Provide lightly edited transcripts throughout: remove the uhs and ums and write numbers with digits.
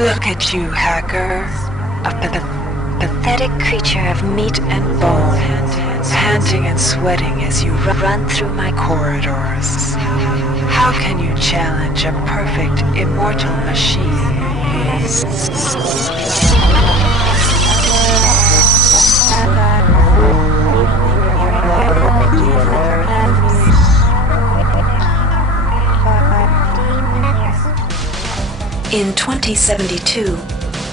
Look at you, hacker. A pathetic creature of meat and bone, panting and sweating as you run through my corridors. How can you challenge a perfect, immortal machine? In 2072,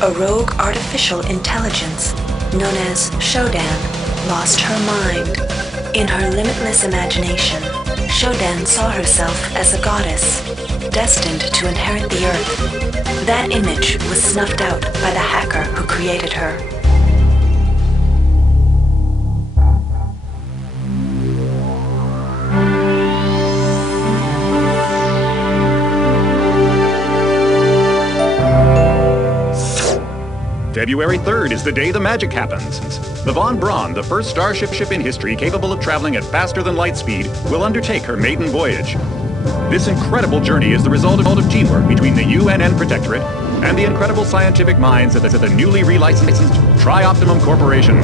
a rogue artificial intelligence known as Shodan lost her mind. In her limitless imagination, Shodan saw herself as a goddess, destined to inherit the earth. That image was snuffed out by the hacker who created her. February 3rd is the day the magic happens. The Von Braun, the first starship ship in history capable of traveling at faster than light speed, will undertake her maiden voyage. This incredible journey is the result of teamwork between the UNN Protectorate and the incredible scientific minds at the newly relicensed Tri-Optimum Corporation.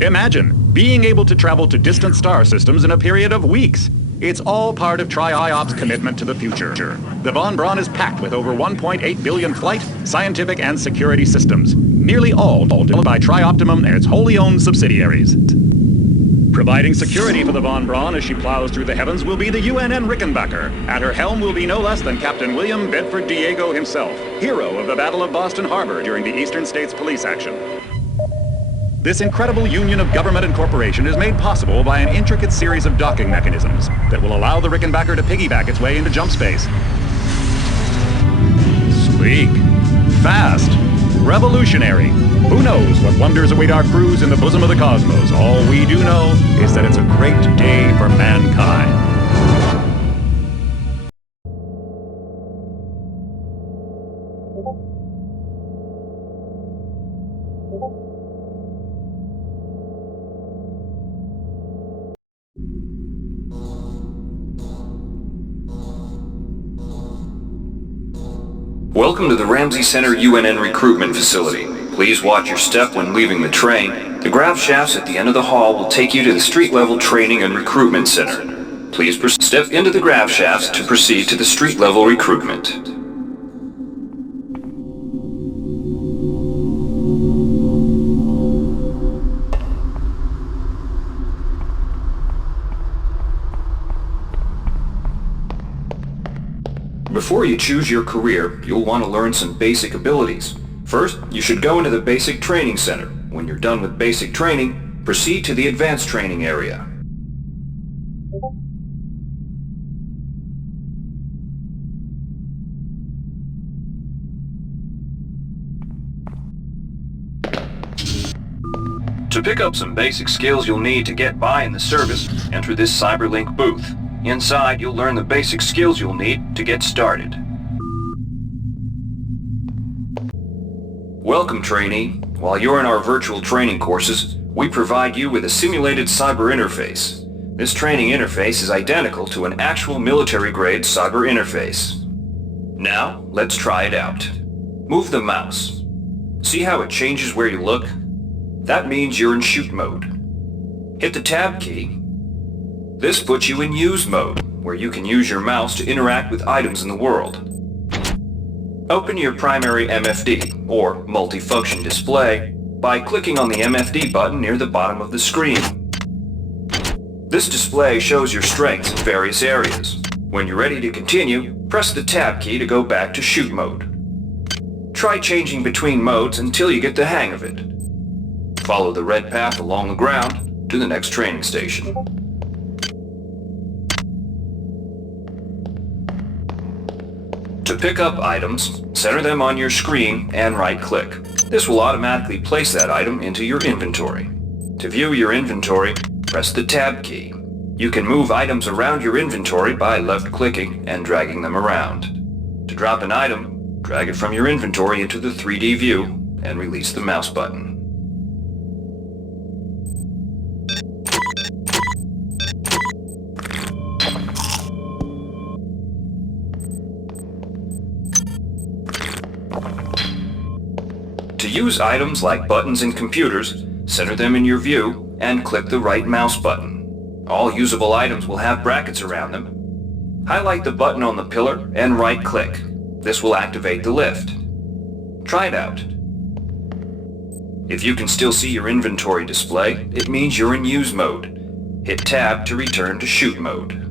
Imagine being able to travel to distant star systems in a period of weeks. It's all part of Tri-Op's commitment to the future. The Von Braun is packed with over 1.8 billion flight, scientific, and security systems, nearly all developed by Tri-Optimum and its wholly owned subsidiaries. Providing security for the Von Braun as she plows through the heavens will be the UNN Rickenbacker. At her helm will be no less than Captain William Bedford Diego himself, hero of the Battle of Boston Harbor during the Eastern States Police action. This incredible union of government and corporation is made possible by an intricate series of docking mechanisms that will allow the Rickenbacker to piggyback its way into jump space. Sleek, fast, revolutionary. Who knows what wonders await our crews in the bosom of the cosmos? All we do know is that it's a great day for mankind. Welcome to the Ramsey Center UNN Recruitment Facility. Please watch your step when leaving the train. The grav shafts at the end of the hall will take you to the street-level training and recruitment center. Please step into the grav shafts to proceed to the street-level recruitment. Before you choose your career, you'll want to learn some basic abilities. First, you should go into the Basic Training Center. When you're done with basic training, proceed to the Advanced Training area. To pick up some basic skills you'll need to get by in the service, enter this CyberLink booth. Inside, you'll learn the basic skills you'll need to get started. Welcome, trainee. While you're in our virtual training courses, we provide you with a simulated cyber interface. This training interface is identical to an actual military-grade cyber interface. Now, let's try it out. Move the mouse. See how it changes where you look? That means you're in shoot mode. Hit the tab key. This puts you in use mode, where you can use your mouse to interact with items in the world. Open your primary MFD, or multifunction display, by clicking on the MFD button near the bottom of the screen. This display shows your strengths in various areas. When you're ready to continue, press the tab key to go back to shoot mode. Try changing between modes until you get the hang of it. Follow the red path along the ground to the next training station. To pick up items, center them on your screen and right-click. This will automatically place that item into your inventory. To view your inventory, press the Tab key. You can move items around your inventory by left-clicking and dragging them around. To drop an item, drag it from your inventory into the 3D view and release the mouse button. use items like buttons in computers, center them in your view and click the right mouse button. All usable items will have brackets around them. Highlight the button on the pillar and right-click. This will activate the lift. Try it out. If you can still see your inventory display, it means you're in use mode. Hit Tab to return to shoot mode.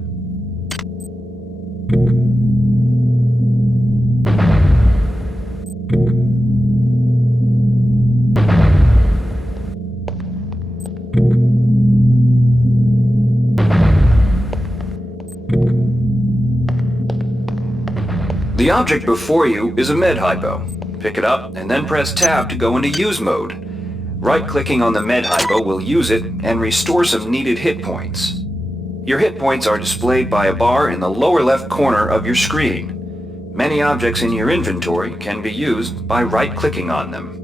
The object before you is a med hypo. Pick it up and then press Tab to go into use mode. Right-clicking on the med hypo will use it and restore some needed hit points. Your hit points are displayed by a bar in the lower left corner of your screen. Many objects in your inventory can be used by right-clicking on them.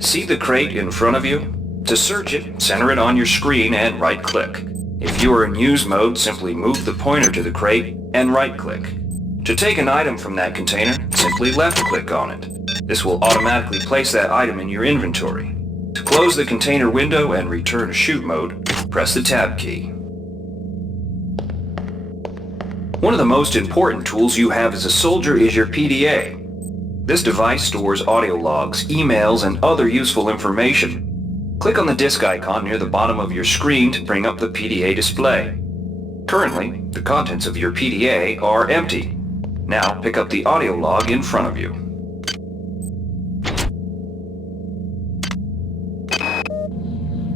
See the crate in front of you? To search it, center it on your screen and right-click. If you are in use mode, simply move the pointer to the crate and right-click. To take an item from that container, simply left-click on it. This will automatically place that item in your inventory. To close the container window and return to shoot mode, press the Tab key. One of the most important tools you have as a soldier is your PDA. This device stores audio logs, emails, and other useful information. Click on the disk icon near the bottom of your screen to bring up the PDA display. Currently, the contents of your PDA are empty. Now pick up the audio log in front of you.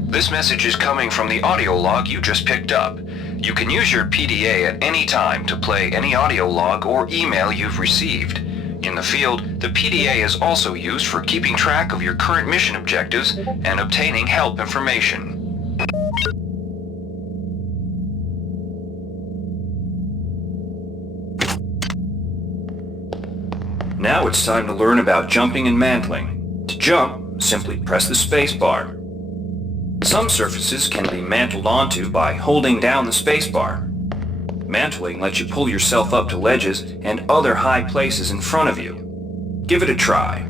This message is coming from the audio log you just picked up. You can use your PDA at any time to play any audio log or email you've received. In the field, the PDA is also used for keeping track of your current mission objectives and obtaining help information. Now it's time to learn about jumping and mantling. To jump, simply press the space bar. Some surfaces can be mantled onto by holding down the space bar. Mantling lets you pull yourself up to ledges and other high places in front of you. Give it a try.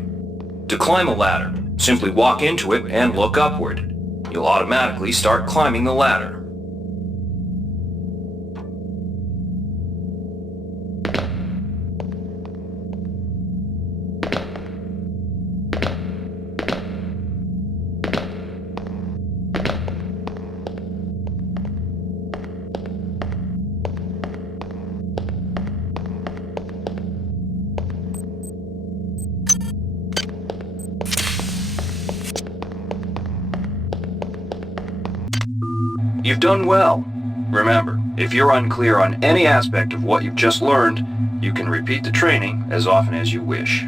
To climb a ladder, simply walk into it and look upward. You'll automatically start climbing the ladder. You've done well. Remember, if you're unclear on any aspect of what you've just learned, you can repeat the training as often as you wish.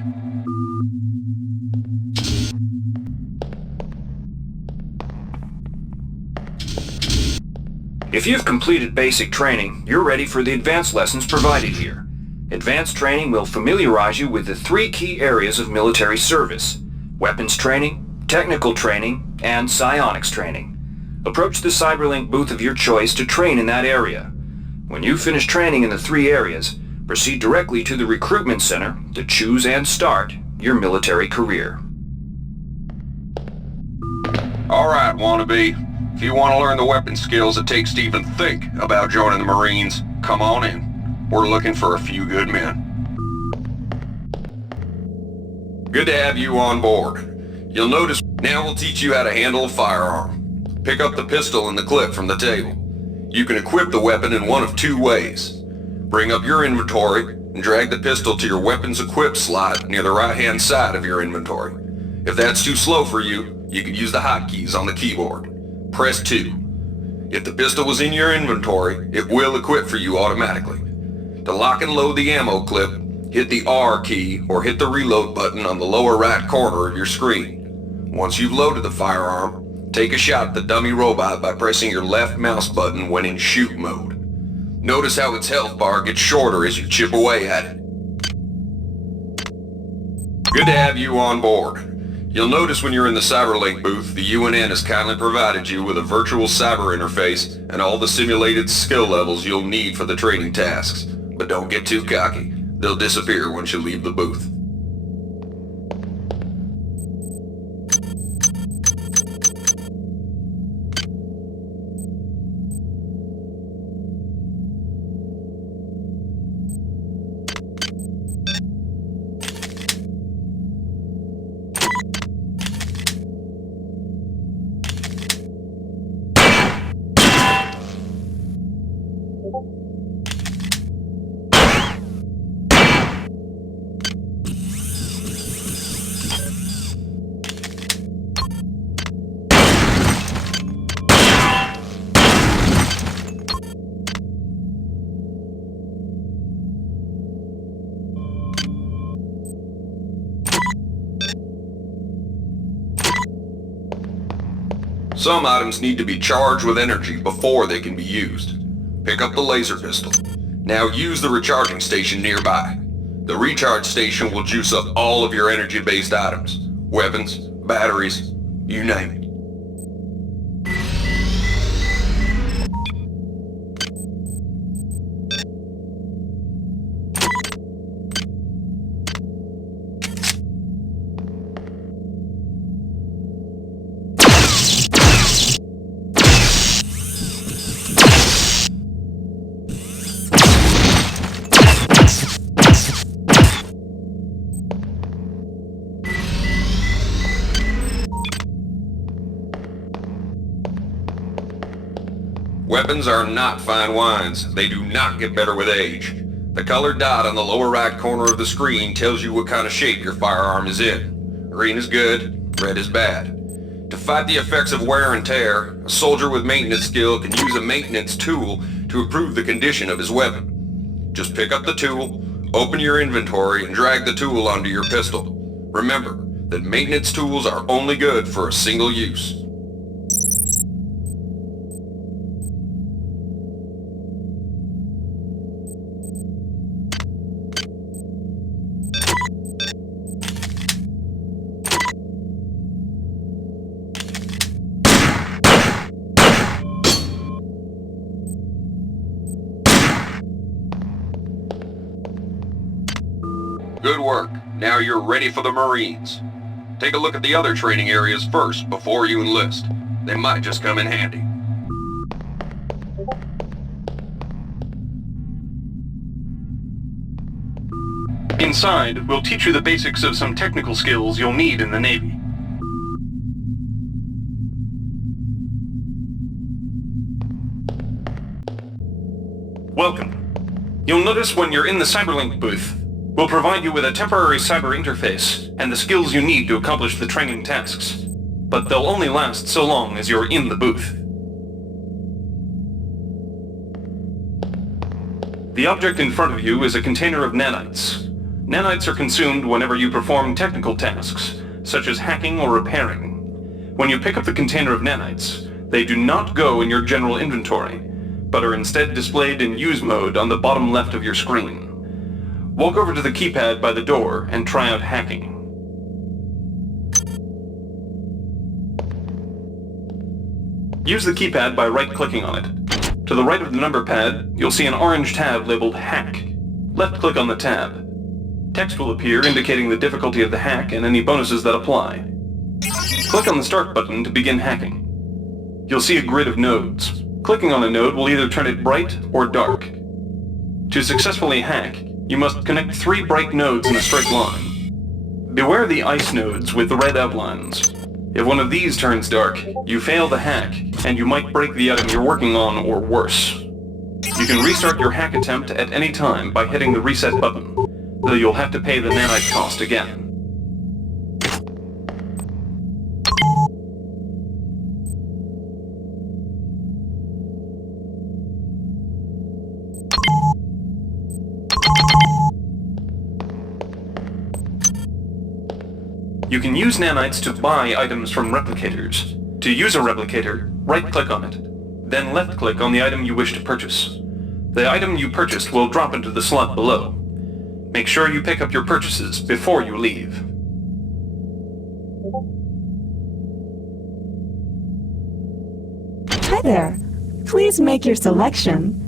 If you've completed basic training, you're ready for the advanced lessons provided here. Advanced training will familiarize you with the 3 key areas of military service: weapons training, technical training, and psionics training. Approach the CyberLink booth of your choice to train in that area. When you finish training in the 3 areas, proceed directly to the Recruitment Center to choose and start your military career. Alright, wannabe. If you want to learn the weapon skills it takes to even think about joining the Marines, come on in. We're looking for a few good men. Good to have you on board. You'll notice now we'll teach you how to handle a firearm. Pick up the pistol and the clip from the table. You can equip the weapon in one of 2 ways. Bring up your inventory and drag the pistol to your weapons equip slot near the right-hand side of your inventory. If that's too slow for you, you can use the hotkeys on the keyboard. Press 2. If the pistol was in your inventory, it will equip for you automatically. To lock and load the ammo clip, hit the R key or hit the reload button on the lower right corner of your screen. Once you've loaded the firearm, take a shot at the dummy robot by pressing your left mouse button when in shoot mode. Notice how its health bar gets shorter as you chip away at it. Good to have you on board. You'll notice when you're in the CyberLink booth, the UNN has kindly provided you with a virtual cyber interface and all the simulated skill levels you'll need for the training tasks. But don't get too cocky. They'll disappear once you leave the booth. Some items need to be charged with energy before they can be used. Pick up the laser pistol. Now use the recharging station nearby. The recharge station will juice up all of your energy-based items. Weapons, batteries, you name it. Weapons are not fine wines. They do not get better with age. The colored dot on the lower right corner of the screen tells you what kind of shape your firearm is in. Green is good, red is bad. To fight the effects of wear and tear, a soldier with maintenance skill can use a maintenance tool to improve the condition of his weapon. Just pick up the tool, open your inventory, and drag the tool onto your pistol. Remember that maintenance tools are only good for a single use. Good work. Now you're ready for the Marines. Take a look at the other training areas first before you enlist. They might just come in handy. Inside, we'll teach you the basics of some technical skills you'll need in the Navy. Welcome. You'll notice when you're in the Cyberlink booth, we'll provide you with a temporary cyber interface and the skills you need to accomplish the training tasks. But they'll only last so long as you're in the booth. The object in front of you is a container of nanites. Nanites are consumed whenever you perform technical tasks, such as hacking or repairing. When you pick up the container of nanites, they do not go in your general inventory, but are instead displayed in use mode on the bottom left of your screen. Walk over to the keypad by the door and try out hacking. Use the keypad by right-clicking on it. To the right of the number pad, you'll see an orange tab labeled Hack. Left-click on the tab. Text will appear indicating the difficulty of the hack and any bonuses that apply. Click on the Start button to begin hacking. You'll see a grid of nodes. Clicking on a node will either turn it bright or dark. To successfully hack, you must connect 3 bright nodes in a straight line. Beware the ice nodes with the red outlines. If one of these turns dark, you fail the hack, and you might break the item you're working on or worse. You can restart your hack attempt at any time by hitting the reset button, though you'll have to pay the nanite cost again. You can use nanites to buy items from replicators. To use a replicator, right-click on it, then left-click on the item you wish to purchase. The item you purchased will drop into the slot below. Make sure you pick up your purchases before you leave. there. Please make your selection.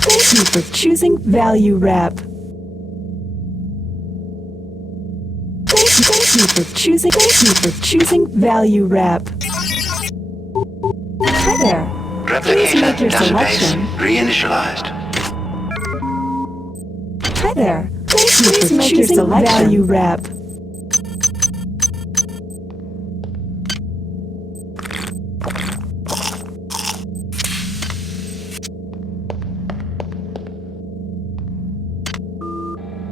Thank you for choosing Value Wrap. Thank you for choosing Value Wrap. Hi there. Please make your selection. Reinitialized. Hi there. Please make your selection. Value Wrap.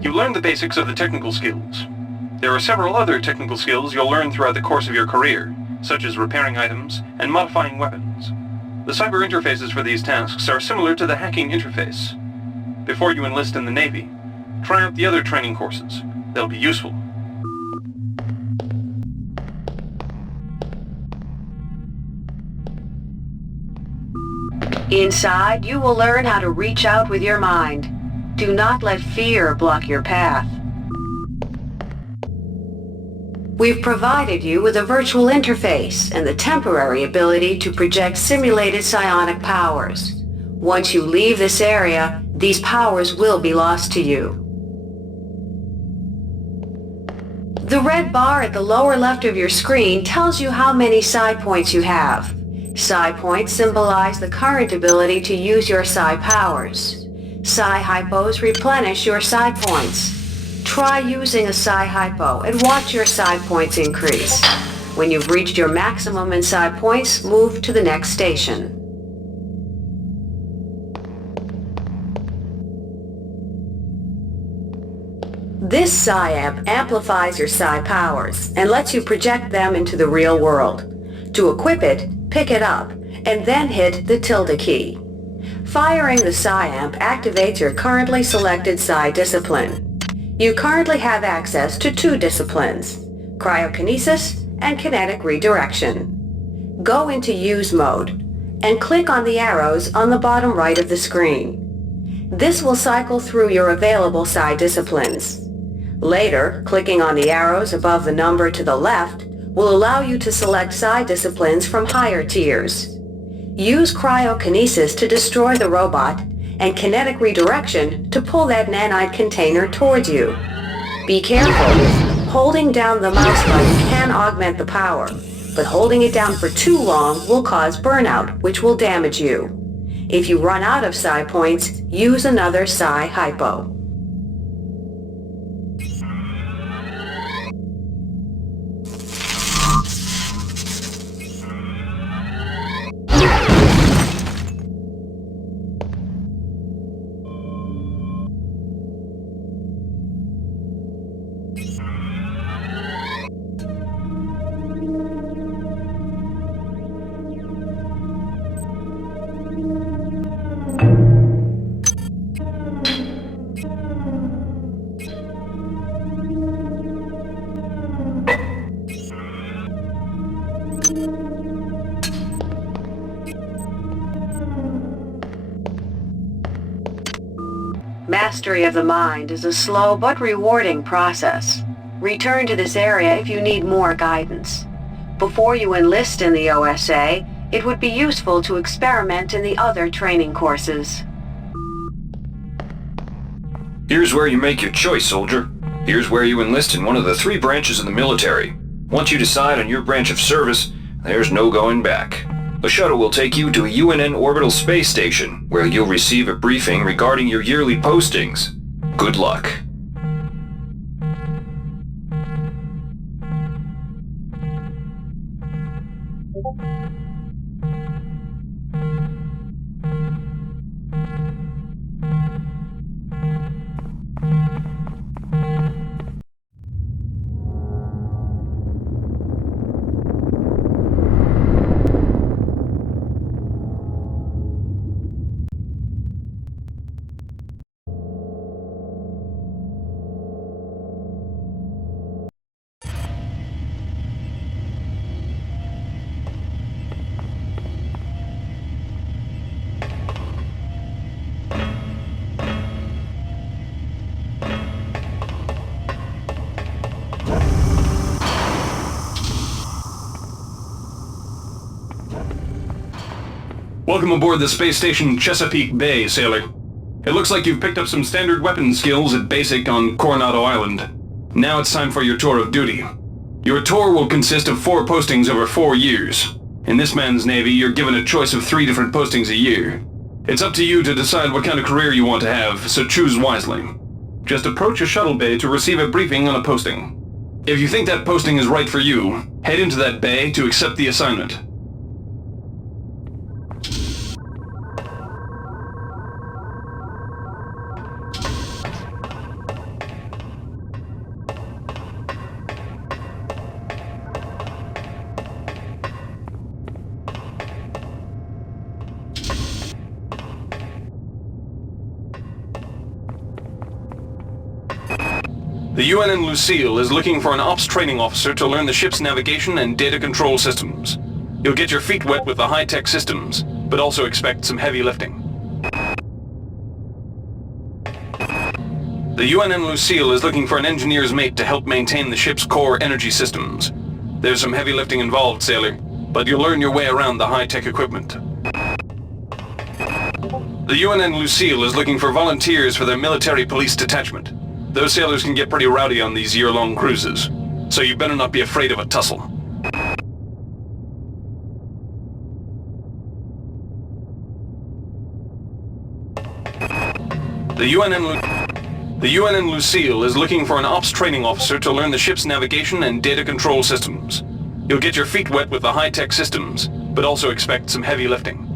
You learned the basics of the technical skills. There are several other technical skills you'll learn throughout the course of your career, such as repairing items and modifying weapons. The cyber interfaces for these tasks are similar to the hacking interface. Before you enlist in the Navy, try out the other training courses. They'll be useful. Inside, you will learn how to reach out with your mind. Do not let fear block your path. We've provided you with a virtual interface and the temporary ability to project simulated psionic powers. Once you leave this area, these powers will be lost to you. The red bar at the lower left of your screen tells you how many psi points you have. Psi points symbolize the current ability to use your psi powers. Psi hypos replenish your psi points. Try using a psi hypo and watch your psi points increase. When you've reached your maximum in psi points, move to the next station. This psi amp amplifies your psi powers and lets you project them into the real world. To equip it, pick it up, and then hit the tilde key. Firing the psi amp activates your currently selected psi discipline. You currently have access to 2 disciplines, cryokinesis and kinetic redirection. Go into use mode and click on the arrows on the bottom right of the screen. This will cycle through your available psi disciplines. Later, clicking on the arrows above the number to the left will allow you to select psi disciplines from higher tiers. Use cryokinesis to destroy the robot and kinetic redirection to pull that nanite container towards you. Be careful. Holding down the mouse button can augment the power, but holding it down for too long will cause burnout, which will damage you. If you run out of psi points, use another psi hypo. Mastery of the mind is a slow but rewarding process. Return to this area if you need more guidance. Before you enlist in the OSA, it would be useful to experiment in the other training courses. Here's where you make your choice, soldier. Here's where you enlist in one of the 3 branches of the military. Once you decide on your branch of service, there's no going back. The shuttle will take you to a UNN orbital space station, where you'll receive a briefing regarding your yearly postings. Good luck. Welcome aboard the space station Chesapeake Bay, sailor. It looks like you've picked up some standard weapon skills at basic on Coronado Island. Now it's time for your tour of duty. Your tour will consist of 4 postings over 4 years. In this man's Navy, you're given a choice of 3 different postings a year. It's up to you to decide what kind of career you want to have, so choose wisely. Just approach a shuttle bay to receive a briefing on a posting. If you think that posting is right for you, head into that bay to accept the assignment. The UNN Lucille is looking for an ops training officer to learn the ship's navigation and data control systems. You'll get your feet wet with the high-tech systems, but also expect some heavy lifting. The UNN Lucille is looking for an engineer's mate to help maintain the ship's core energy systems. There's some heavy lifting involved, sailor, but you'll learn your way around the high-tech equipment. The UNN Lucille is looking for volunteers for their military police detachment. Those sailors can get pretty rowdy on these year-long cruises, so you better not be afraid of a tussle. The UNN Lucille is looking for an ops training officer to learn the ship's navigation and data control systems. You'll get your feet wet with the high-tech systems, but also expect some heavy lifting.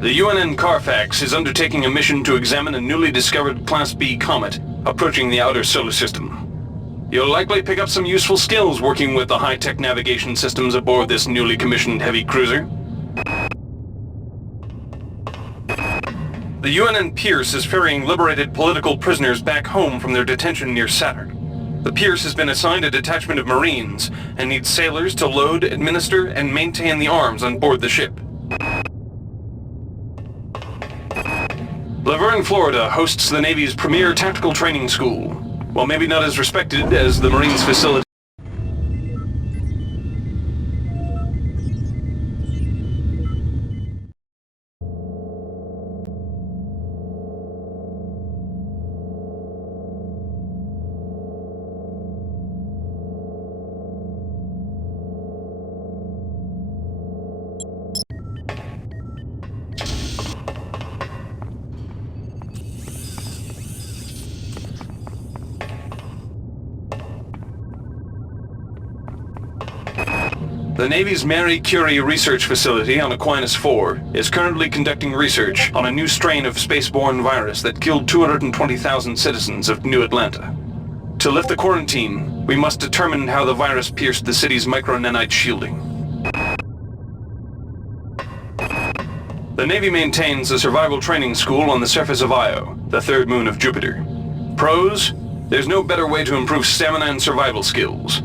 The UNN Carfax is undertaking a mission to examine a newly discovered Class B comet approaching the outer solar system. You'll likely pick up some useful skills working with the high-tech navigation systems aboard this newly commissioned heavy cruiser. The UNN Pierce is ferrying liberated political prisoners back home from their detention near Saturn. The Pierce has been assigned a detachment of Marines and needs sailors to load, administer, and maintain the arms on board the ship. Laverne, Florida hosts the Navy's premier tactical training school. While maybe not as respected as the Marines facility, the Navy's Marie Curie research facility on Aquinas 4 is currently conducting research on a new strain of spaceborne virus that killed 220,000 citizens of New Atlanta. To lift the quarantine, we must determine how the virus pierced the city's micronanite shielding. The Navy maintains a survival training school on the surface of Io, the third moon of Jupiter. Pros: there's no better way to improve stamina and survival skills.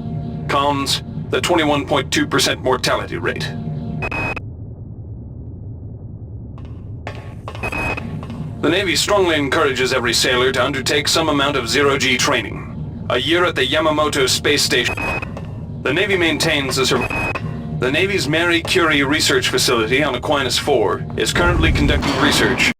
Cons: the 21.2% mortality rate. The Navy strongly encourages every sailor to undertake some amount of zero-G training. A year at the Yamamoto Space Station. The Navy maintains the Navy's Marie Curie research facility on Aquinas 4 is currently conducting research.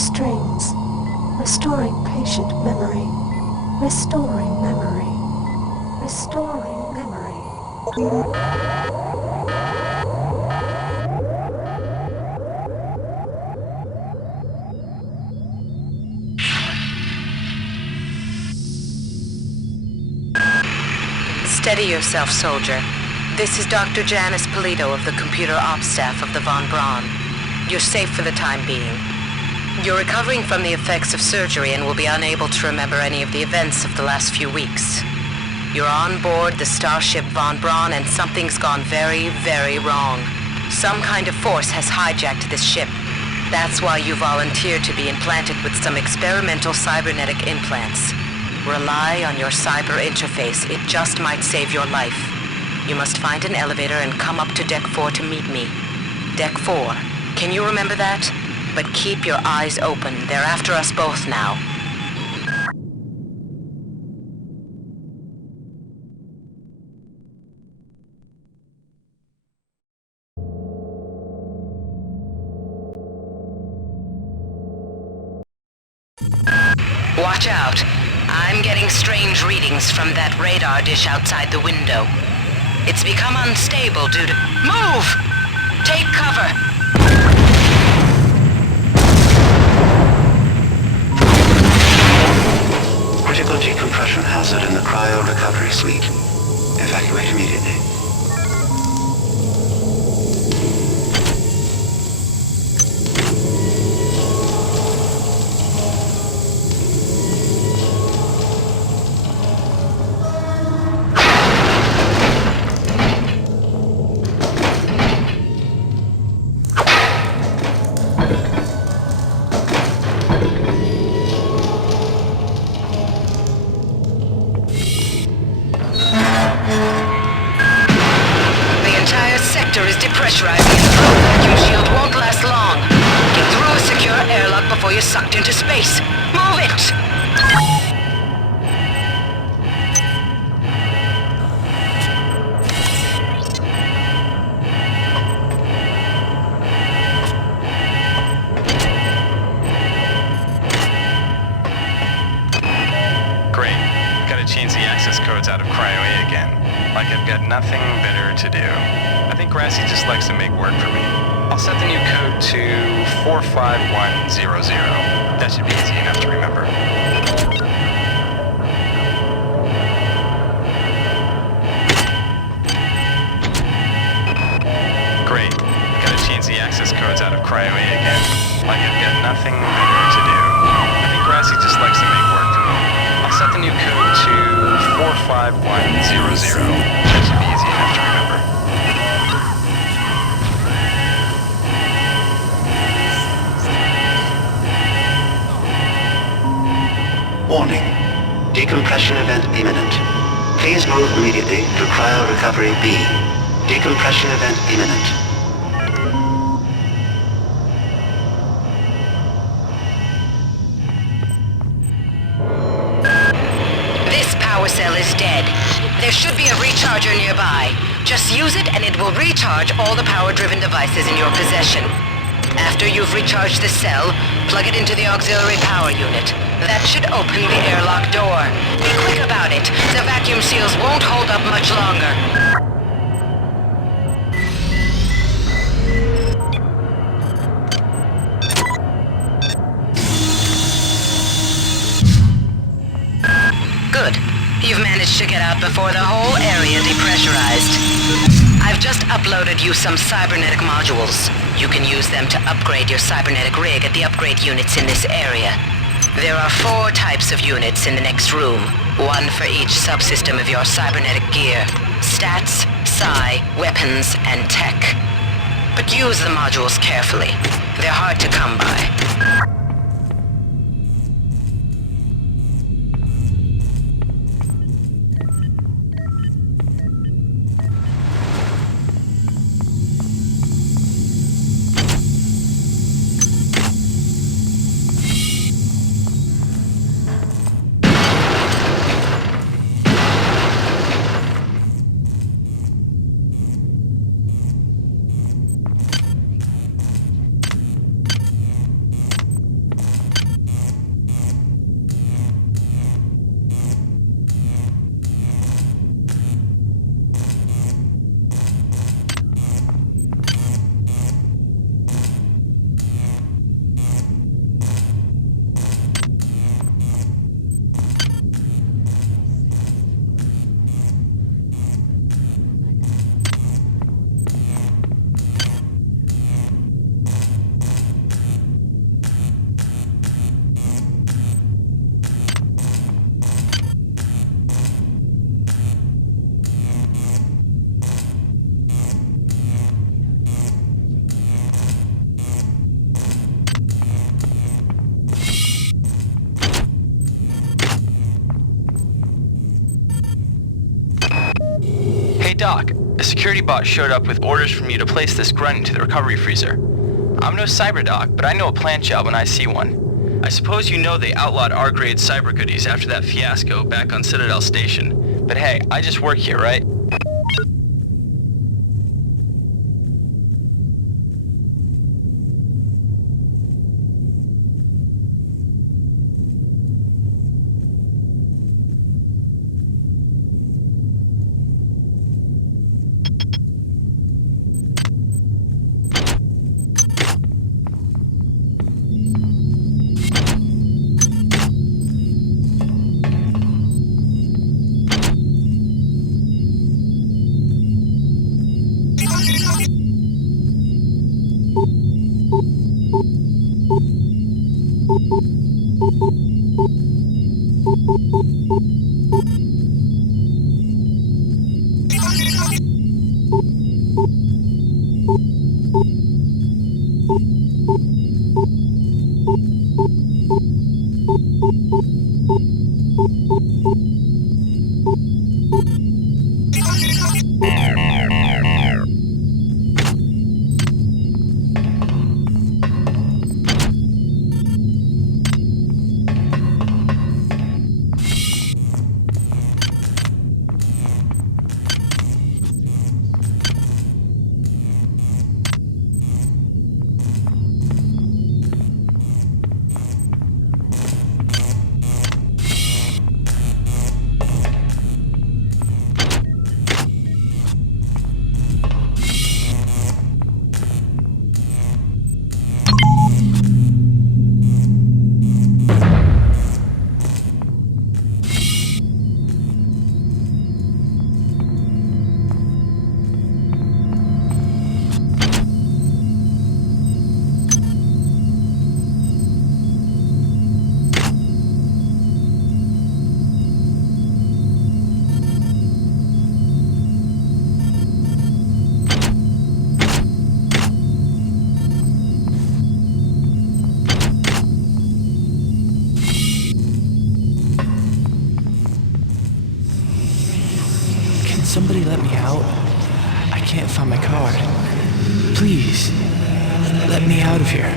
strings, restoring patient memory, restoring memory, restoring memory. Steady yourself, soldier. This is Dr. Janice Polito of the Computer Ops staff of the Von Braun. You're safe for the time being. You're recovering from the effects of surgery and will be unable to remember any of the events of the last few weeks. You're on board the starship Von Braun and something's gone very, very wrong. Some kind of force has hijacked this ship. That's why you volunteered to be implanted with some experimental cybernetic implants. Rely on your cyber interface. It just might save your life. You must find an elevator and come up to Deck 4 to meet me. Deck 4. Can you remember that? But keep your eyes open. They're after us both now. Watch out. I'm getting strange readings from that radar dish outside the window. It's become unstable due to... Move! Take cover! Critical decompression hazard in the cryo recovery suite. Evacuate immediately. Is depressurizing and the flow vacuum shield won't last long. Get through a secure airlock before you're sucked into space. Move it! Great. Gotta change the access codes out of Cryo A again. Like I've got nothing better to do. I think Grassy just likes to make work for me. I'll set the new code to 45100. That should be easy enough to remember. Great. Gotta change the access codes out of Cryo A again. Like I've got nothing better to do. I think Grassy just likes to make work for me. I'll set the new code to 45100. That should be easy enough to remember. Warning. Decompression event imminent. Please move immediately to cryo recovery B. Decompression event imminent. This power cell is dead. There should be a recharger nearby. Just use it and it will recharge all the power-driven devices in your possession. After you've recharged the cell, plug it into the auxiliary power unit. That should open the airlock door. Be quick about it. The vacuum seals won't hold up much longer. Good. You've managed to get out before the whole area depressurized. I've just uploaded you some cybernetic modules. You can use them to upgrade your cybernetic rig at the upgrade units in this area. There are 4 types of units in the next room, one for each subsystem of your cybernetic gear. Stats, psi, weapons, and tech. But use the modules carefully. They're hard to come by. Doc, a security bot showed up with orders from you to place this grunt into the recovery freezer. I'm no cyber doc, but I know a plant job when I see one. I suppose you know they outlawed R-grade cyber goodies after that fiasco back on Citadel Station. But hey, I just work here, right? Somebody let me out. I can't find my card. Please, let me out of here.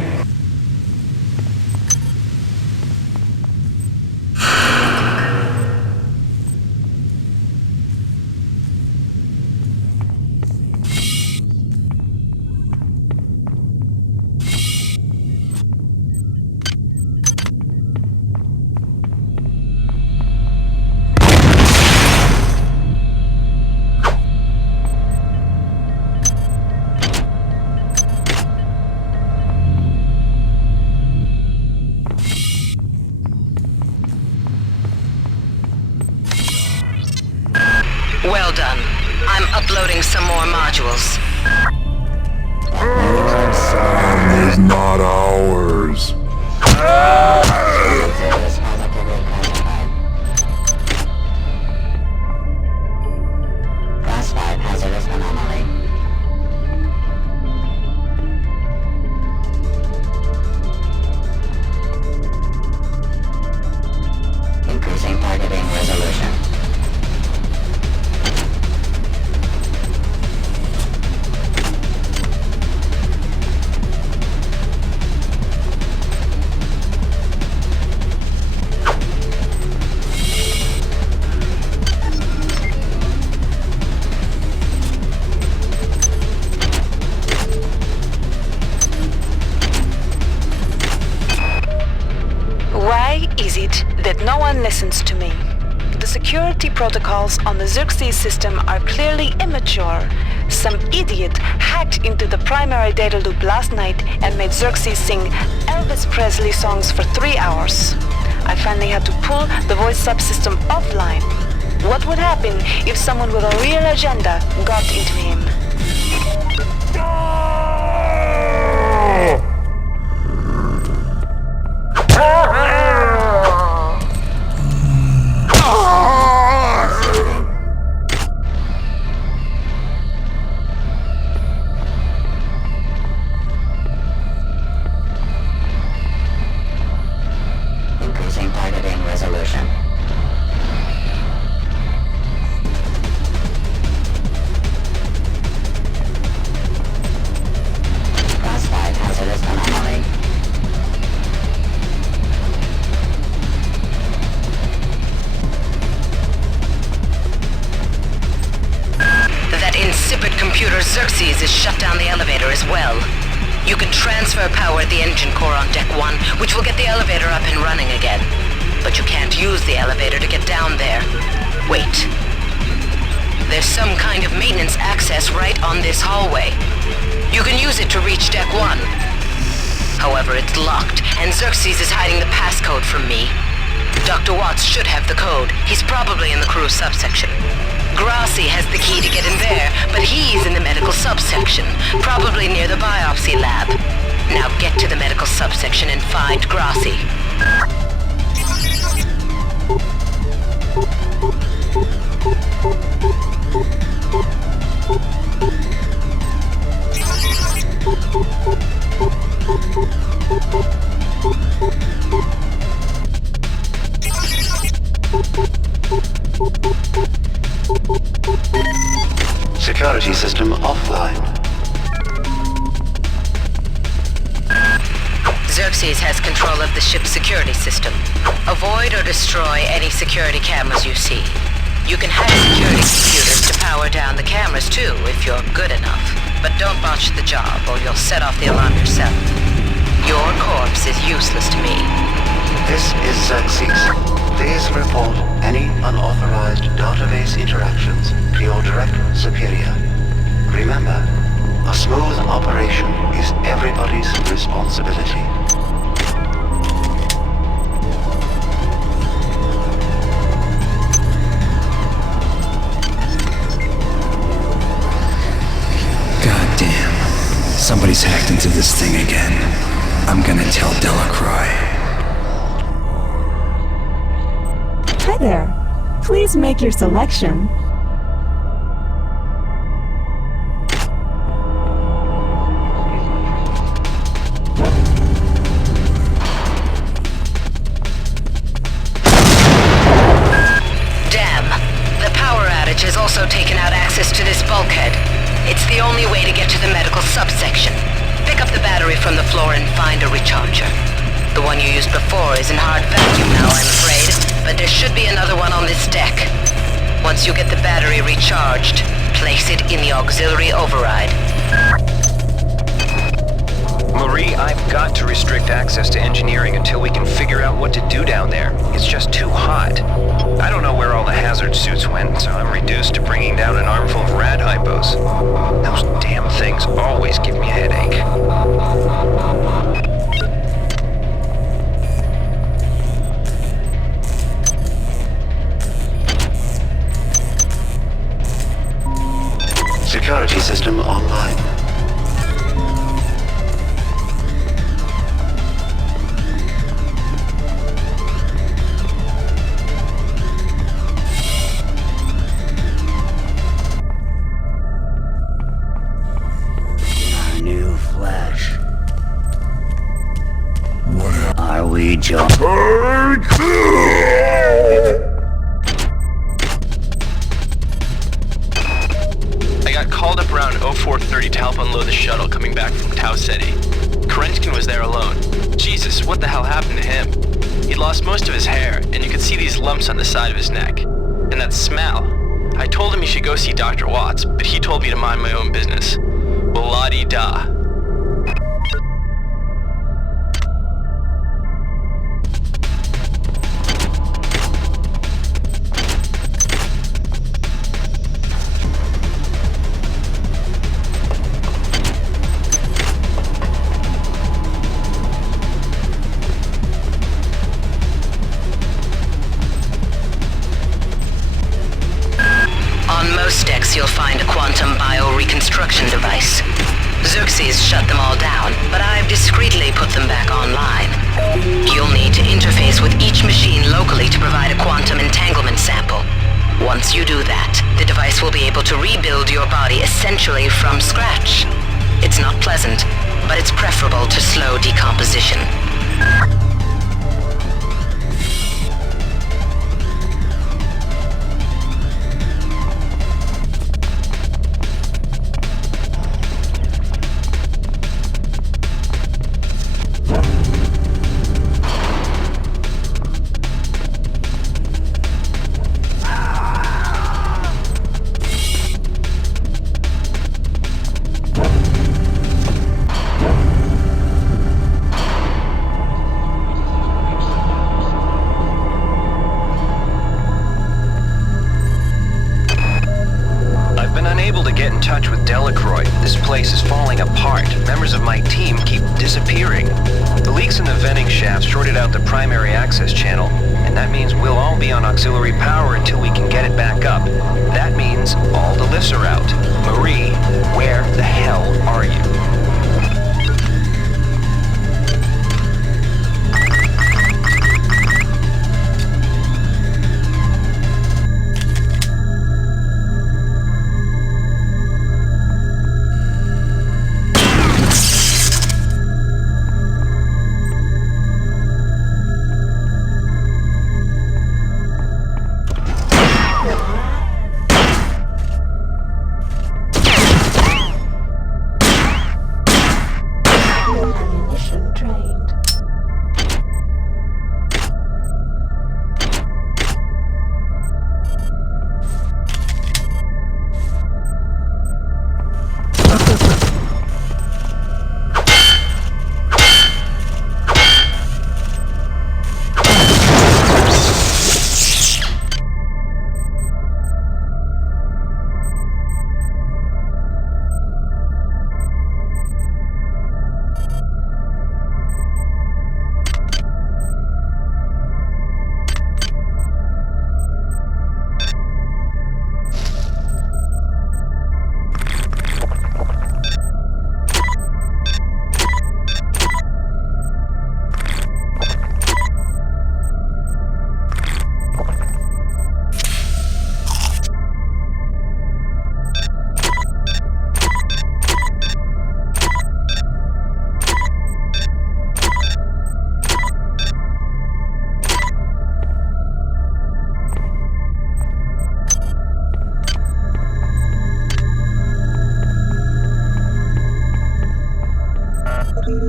Well done. I'm uploading some more modules. Sound is not ours. Classified hazardous anomaly. Increasing targeting resolution. Why is it that no one listens to me? The security protocols on the Xerxes system are clearly immature. Some idiot hacked into the primary data loop last night and made Xerxes sing Elvis Presley songs for 3 hours. I finally had to pull the voice subsystem offline. What would happen if someone with a real agenda got into him? Increasing targeting resolution. stupid computer Xerxes has shut down the elevator as well. You can transfer power at the engine core on Deck 1, which will get the elevator up and running again. But you can't use the elevator to get down there. Wait. There's some kind of maintenance access right on this hallway. You can use it to reach Deck 1. However, it's locked, and Xerxes is hiding the passcode from me. Dr. Watts should have the code. He's probably in the crew subsection. Grassi has the key to get in there, but he's in the medical subsection, probably near the biopsy lab. Now get to the medical subsection and find Grassi. Security system offline. Xerxes has control of the ship's security system. Avoid or destroy any security cameras you see. You can hack security computers to power down the cameras too, if you're good enough. But don't botch the job, or you'll set off the alarm yourself. Your corpse is useless to me. This is Xerxes. Please report any unauthorized database interactions to your direct superior. Remember, a smooth operation is everybody's responsibility. God damn. Somebody's hacked into this thing again. I'm gonna tell Delacroix. Hi there. Please make your selection. Damn. The power outage has also taken out access to this bulkhead. It's the only way to get to the medical subsection. Pick up the battery from the floor and find a recharger. The one you used before is in hard vacuum now, I'm afraid, but there should be another one on this deck. Once you get the battery recharged, place it in the auxiliary override. Marie, I've got to restrict access to engineering until we can figure out what to do down there. It's just too hot. I don't know where all the hazard suits went, so I'm reduced to bringing down an armful of rad hypos. Those damn things always give me a headache. Security system online. New flesh. What are we just? Called up around 0430 to help unload the shuttle coming back from Tau Ceti. Kerenskin was there alone. Jesus, what the hell happened to him? He'd lost most of his hair, and you could see these lumps on the side of his neck. And that smell. I told him he should go see Dr. Watts, but he told me to mind my own business. Well, la-di-da. You'll find a quantum bioreconstruction device. Xerxes shut them all down, but I've discreetly put them back online. You'll need to interface with each machine locally to provide a quantum entanglement sample. Once you do that, the device will be able to rebuild your body essentially from scratch. It's not pleasant, but it's preferable to slow decomposition. unable to get in touch with Delacroix. This place is falling apart. Members of my team keep disappearing. The leaks in the venting shaft shorted out the primary access channel, and that means we'll all be on auxiliary power until we can get it back up. That means all the lifts are out. Marie, where the hell are you?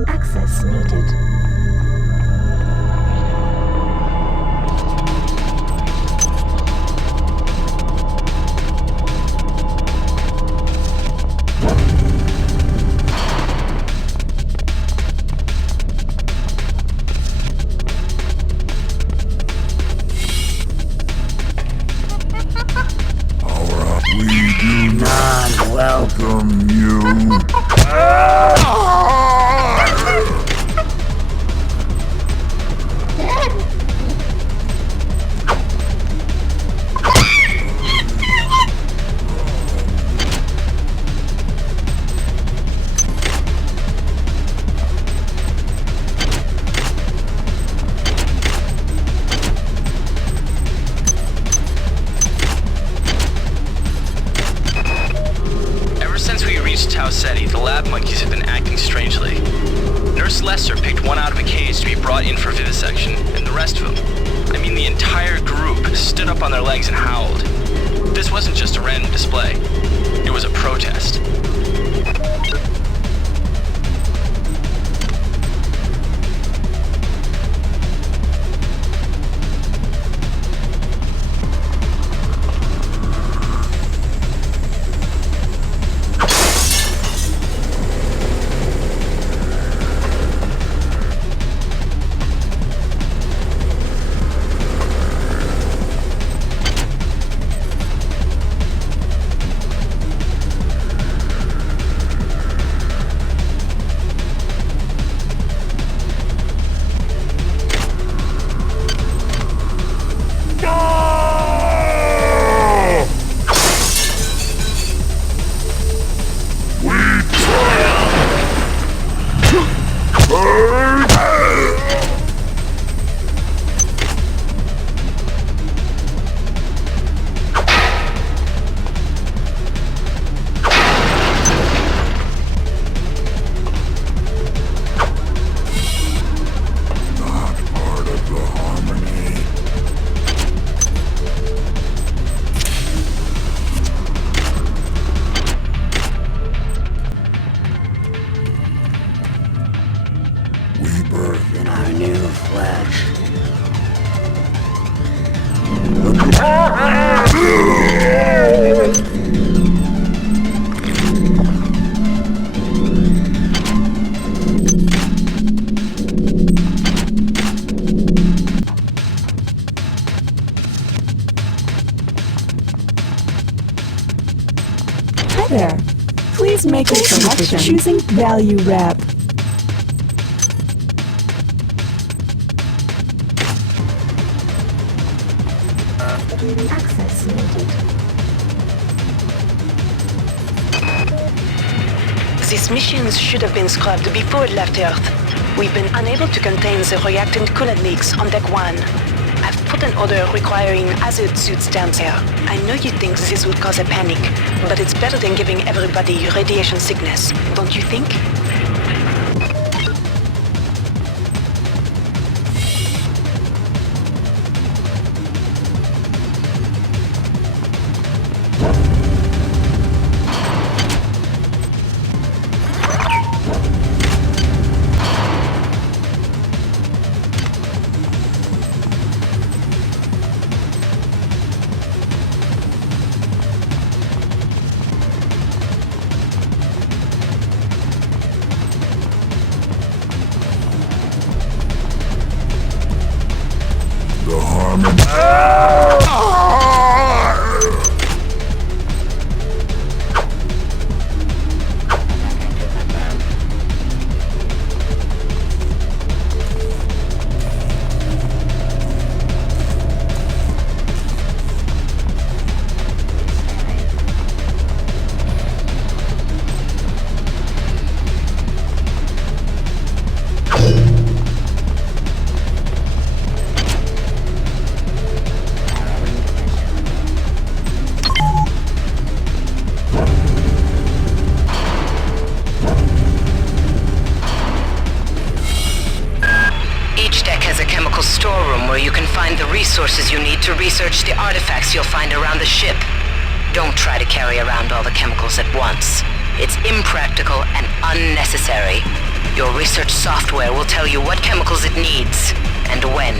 Access needed. We do not welcome you. City, the lab monkeys have been acting strangely. Nurse Lesser picked one out of a cage to be brought in for vivisection, and the rest of them, I mean the entire group, stood up on their legs and howled. This wasn't just a random display. It was a protest. there. Please make your selection choosing value wrap. Access needed. These missions should have been scrubbed before it left Earth. We've been unable to contain the reactant coolant leaks on Deck 1. I've put an order requiring hazard suits down there. I know you think this would cause a panic, but it's better than giving everybody radiation sickness, don't you think? Resources you need to research the artifacts you'll find around the ship. Don't try to carry around all the chemicals at once. It's impractical and unnecessary. Your research software will tell you what chemicals it needs and when.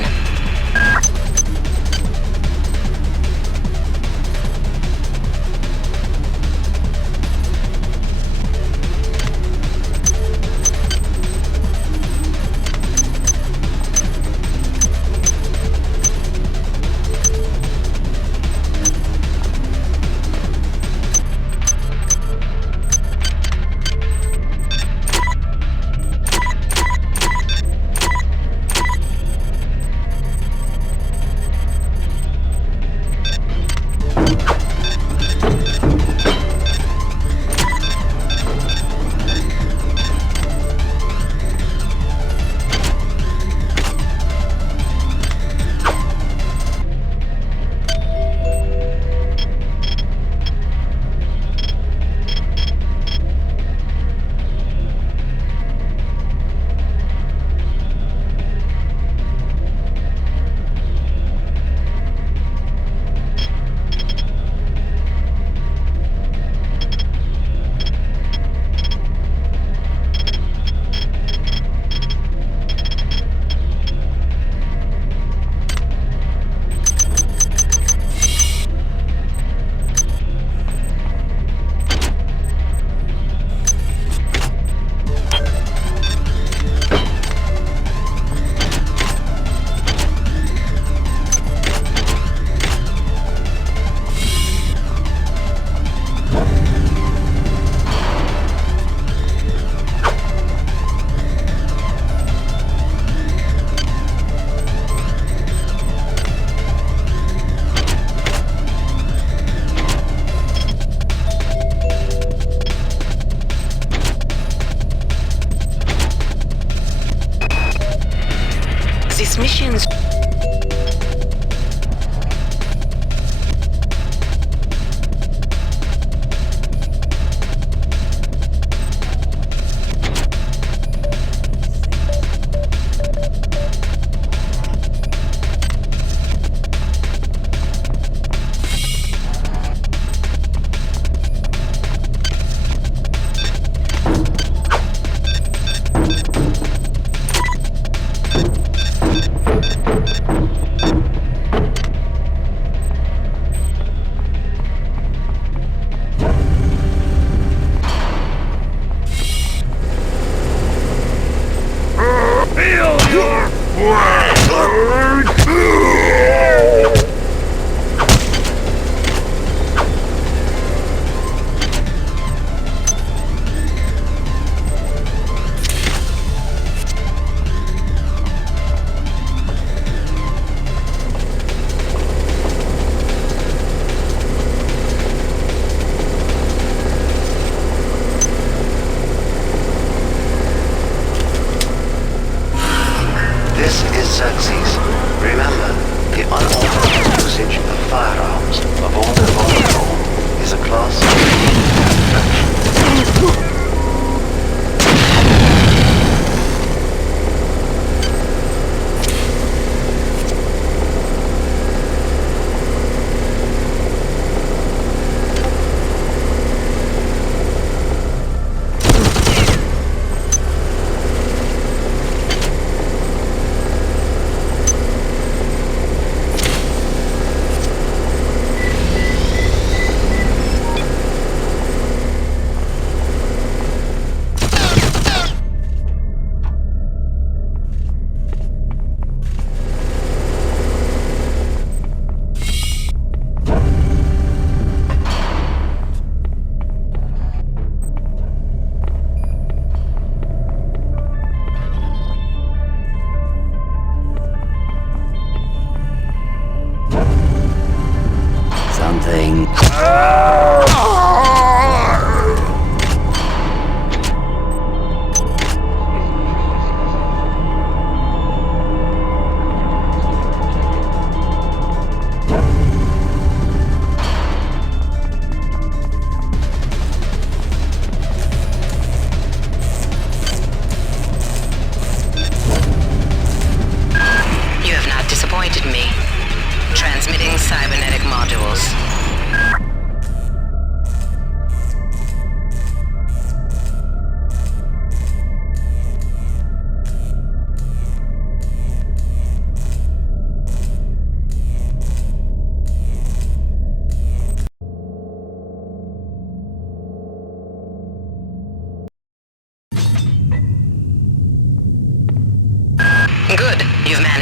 These missions...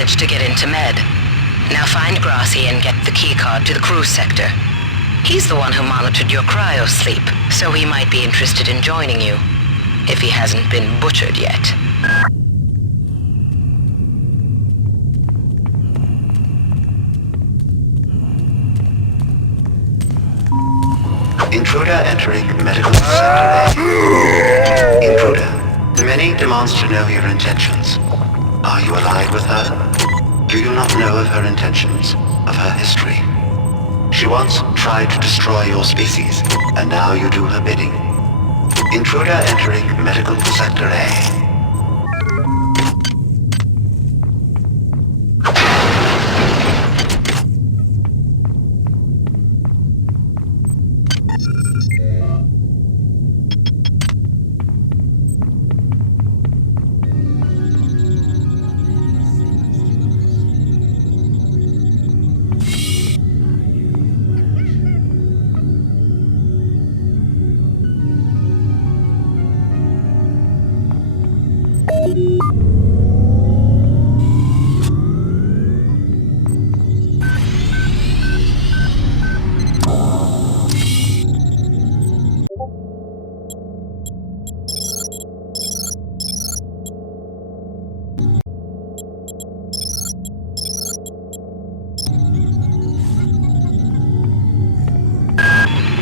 managed to get into Med. Now find Grassi and get the keycard to the cruise sector. He's the one who monitored your cryo-sleep, so he might be interested in joining you, if he hasn't been butchered yet. Intruder entering medical sector A. Intruder, the Mini demands to know your intentions. Are you allied with her? Do you not know of her intentions, of her history? She once tried to destroy your species, and now you do her bidding. Intruder entering medical sector A.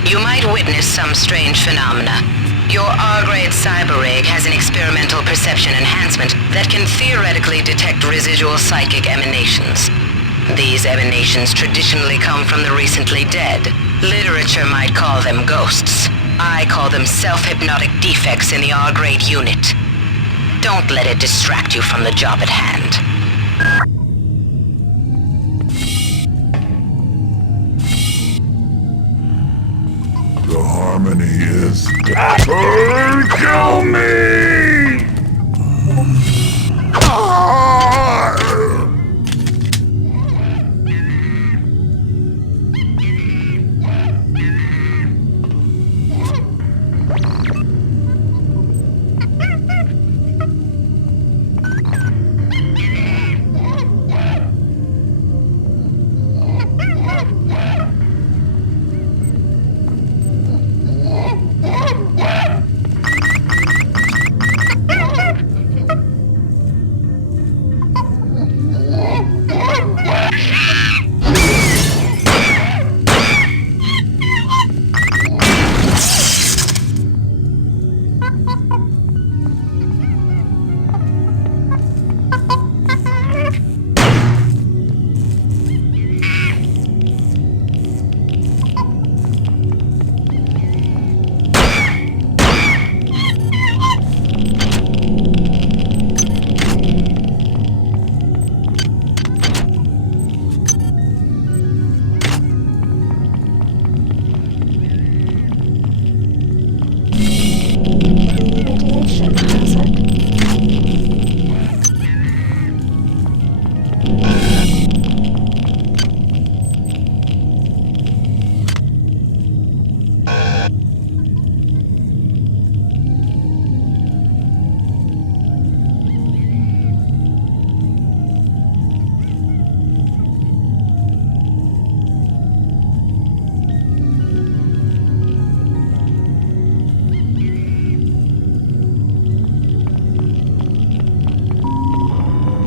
You might witness some strange phenomena. Your R-grade cyber rig has an experimental perception enhancement that can theoretically detect residual psychic emanations. These emanations traditionally come from the recently dead. Literature might call them ghosts. I call them self-hypnotic defects in the R-grade unit. Don't let it distract you from the job at hand. The harmony is... Kill me!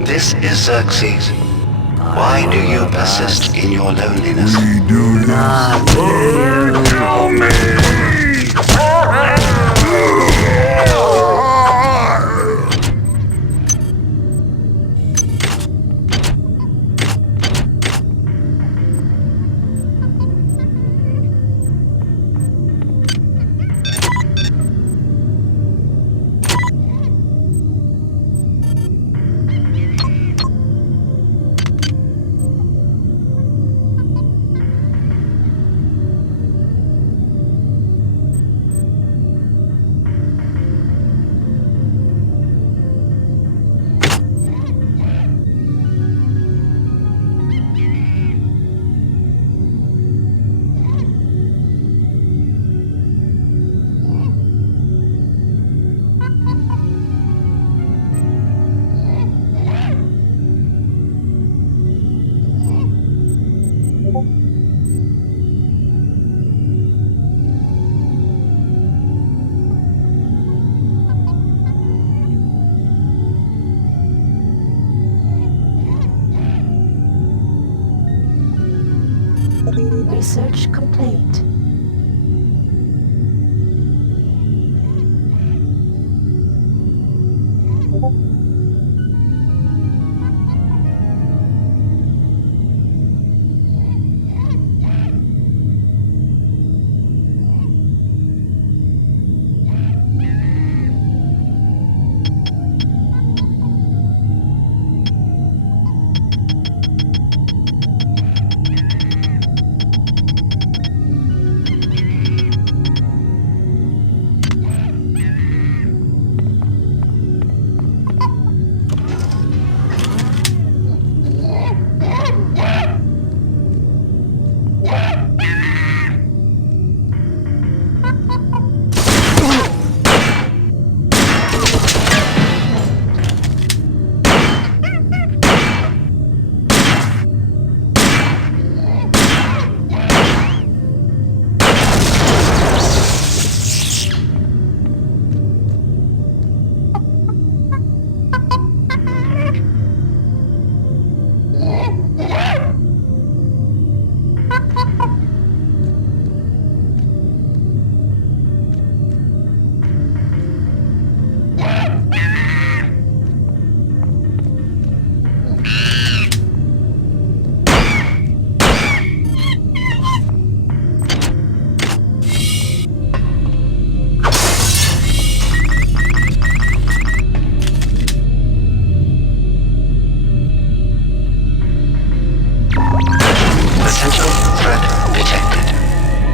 This is Xerxes. Why do you persist in your loneliness? We do not kill me! Research complete.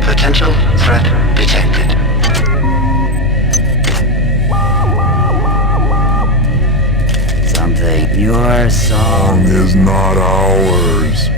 Potential threat detected. Something. Your song is not ours.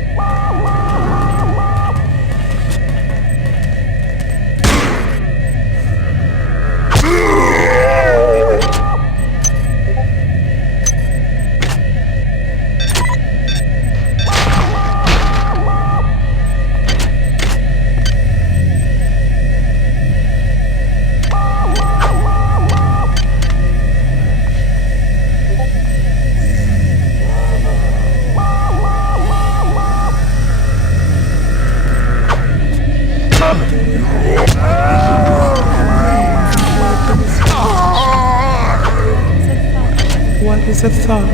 What is a thought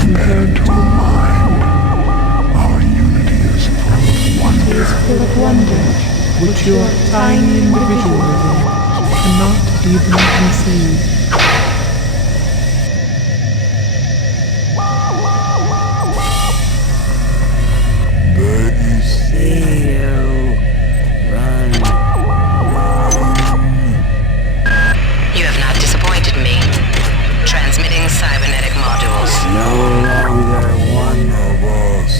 compared to mine? Our unity is full of wonder. It is full of wonder, which your tiny individualism cannot even conceive. They see you. Run. You have not disappointed me. Transmitting Cybernetic Modules. No longer one of us.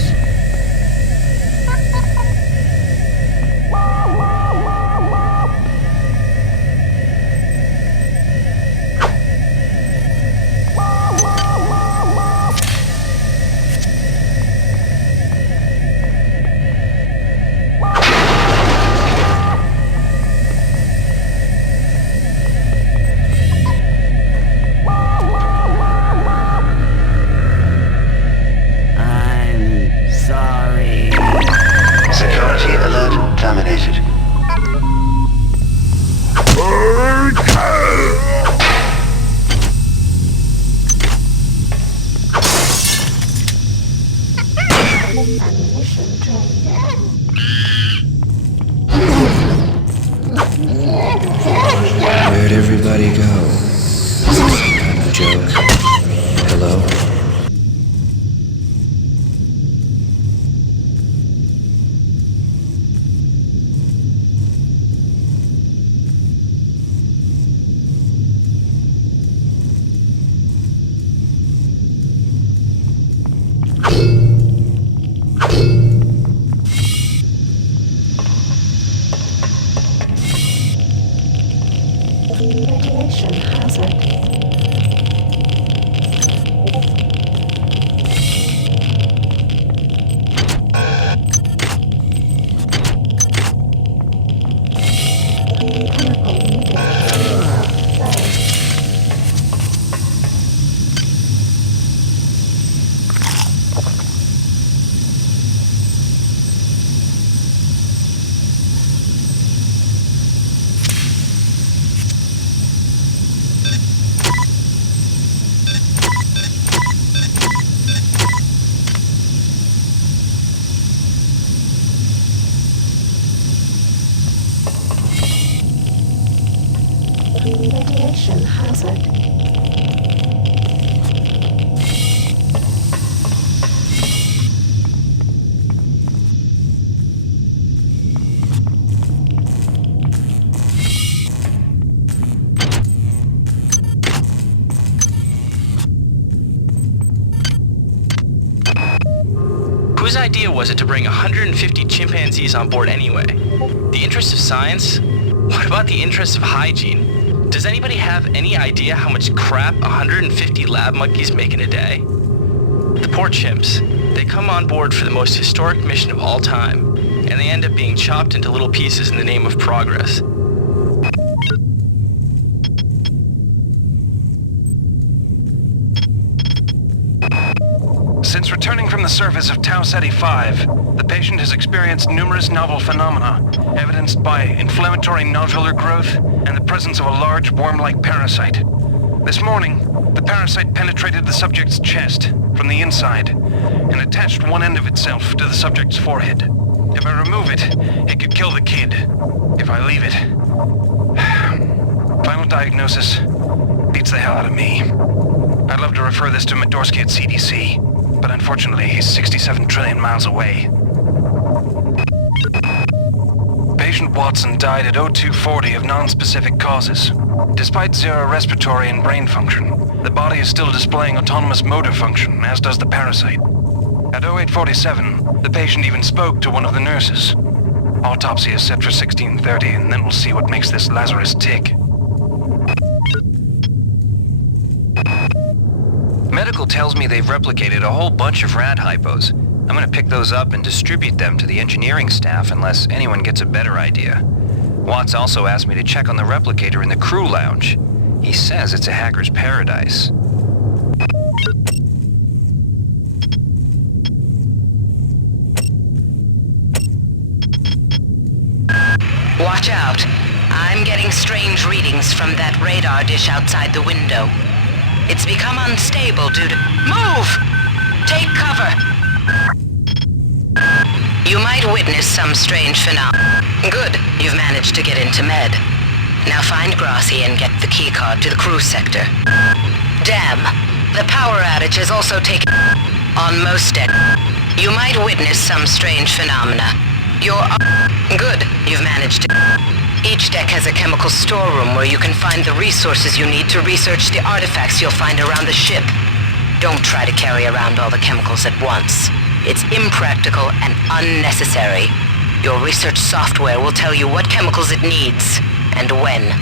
Terminated. Where'd everybody go? Some kind of joke? Hello? Radiation hazard. radiation hazard. Whose idea was it to bring 150 chimpanzees on board anyway? The interests of science? What about the interests of hygiene? Does anybody have any idea how much crap 150 lab monkeys make in a day? The poor chimps. They come on board for the most historic mission of all time, and they end up being chopped into little pieces in the name of progress. Since returning from the surface of Tau Ceti 5, the patient has experienced numerous novel phenomena, evidenced by inflammatory nodular growth and the presence of a large worm-like parasite. This morning, the parasite penetrated the subject's chest from the inside and attached one end of itself to the subject's forehead. If I remove it, it could kill the kid. If I leave it... Final diagnosis beats the hell out of me. I'd love to refer this to Medorsky at CDC, but unfortunately he's 67 trillion miles away. Patient Watson died at 0240 of non-specific causes. Despite zero respiratory and brain function, the body is still displaying autonomous motor function, as does the parasite. At 0847, the patient even spoke to one of the nurses. Autopsy is set for 1630, and then we'll see what makes this Lazarus tick. Medical tells me they've replicated a whole bunch of rad hypos. I'm gonna pick those up and distribute them to the engineering staff unless anyone gets a better idea. Watts also asked me to check on the replicator in the crew lounge. He says it's a hacker's paradise. Watch out. I'm getting strange readings from that radar dish outside the window. It's become unstable due to... Move! Take cover! You might witness some strange phenomenon. Good, you've managed to get into Med. Now find Grassi and get the keycard to the crew sector. Damn, the power outage has also taken... On most decks. You might witness some strange phenomena. Good, you've managed to... Each deck has a chemical storeroom where you can find the resources you need to research the artifacts you'll find around the ship. Don't try to carry around all the chemicals at once. It's impractical and unnecessary. Your research software will tell you what chemicals it needs, and when.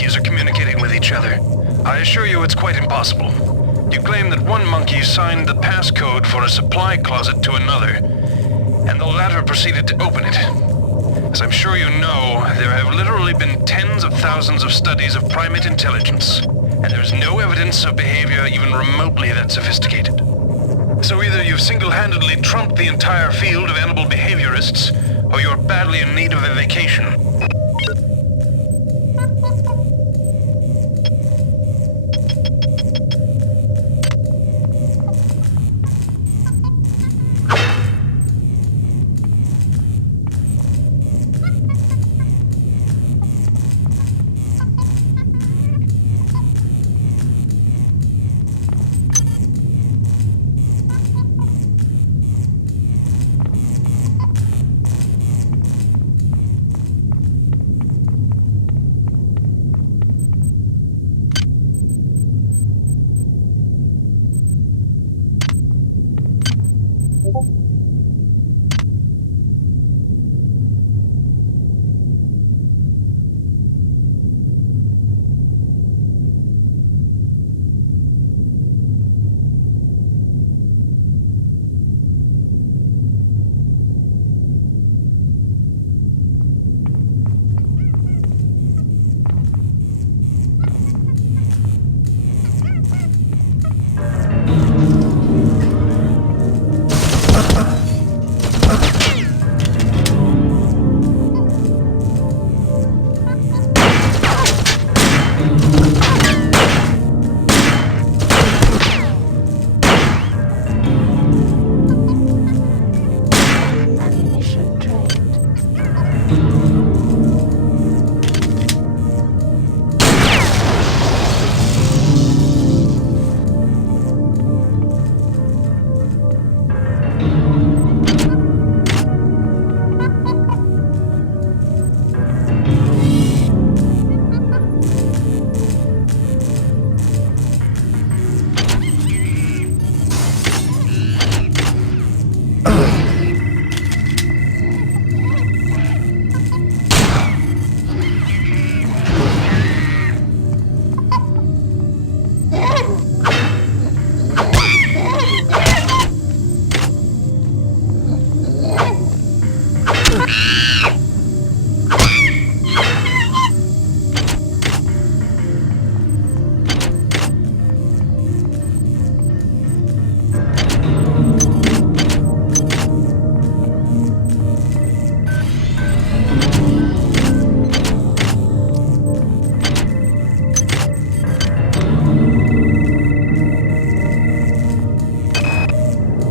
monkeys are communicating with each other. I assure you it's quite impossible. You claim that one monkey signed the passcode for a supply closet to another, and the latter proceeded to open it. As I'm sure you know, there have literally been tens of thousands of studies of primate intelligence, and there's no evidence of behavior even remotely that sophisticated. So either you've single-handedly trumped the entire field of animal behaviorists, or you're badly in need of a vacation.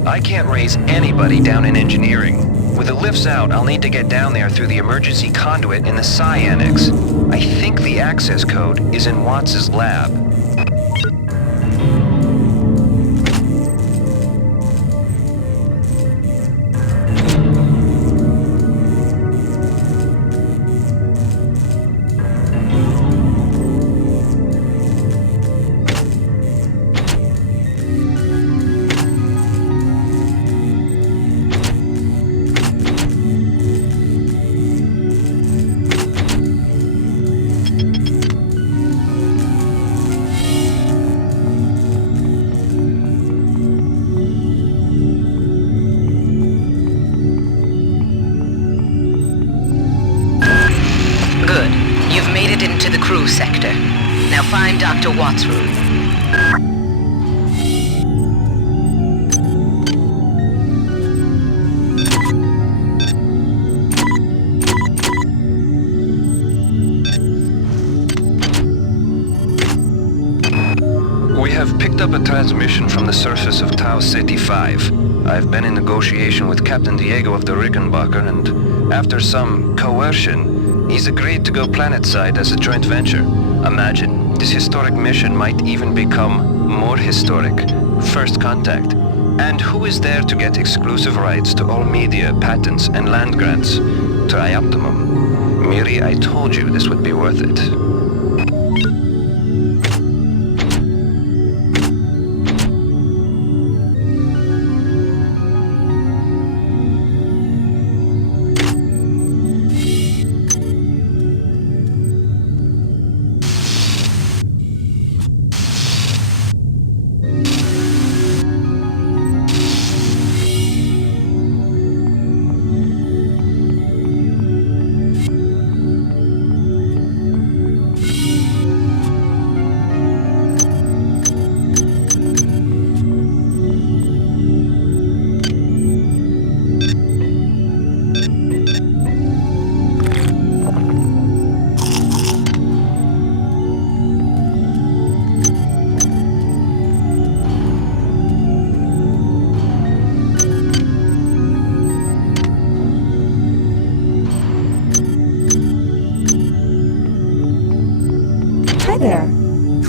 I can't raise anybody down in engineering. With the lifts out, I'll need to get down there through the emergency conduit in the Psi Annex. I think the access code is in Watts' lab. Into the crew sector. Now find Dr. Watt's room. We have picked up a transmission from the surface of Tau Ceti 5. I've been in negotiation with Captain Diego of the Rickenbacker, and after some coercion, he's agreed to go planetside as a joint venture. Imagine, this historic mission might even become more historic. First contact. And who is there to get exclusive rights to all media, patents, and land grants? Trioptimum. Miri, I told you this would be worth it.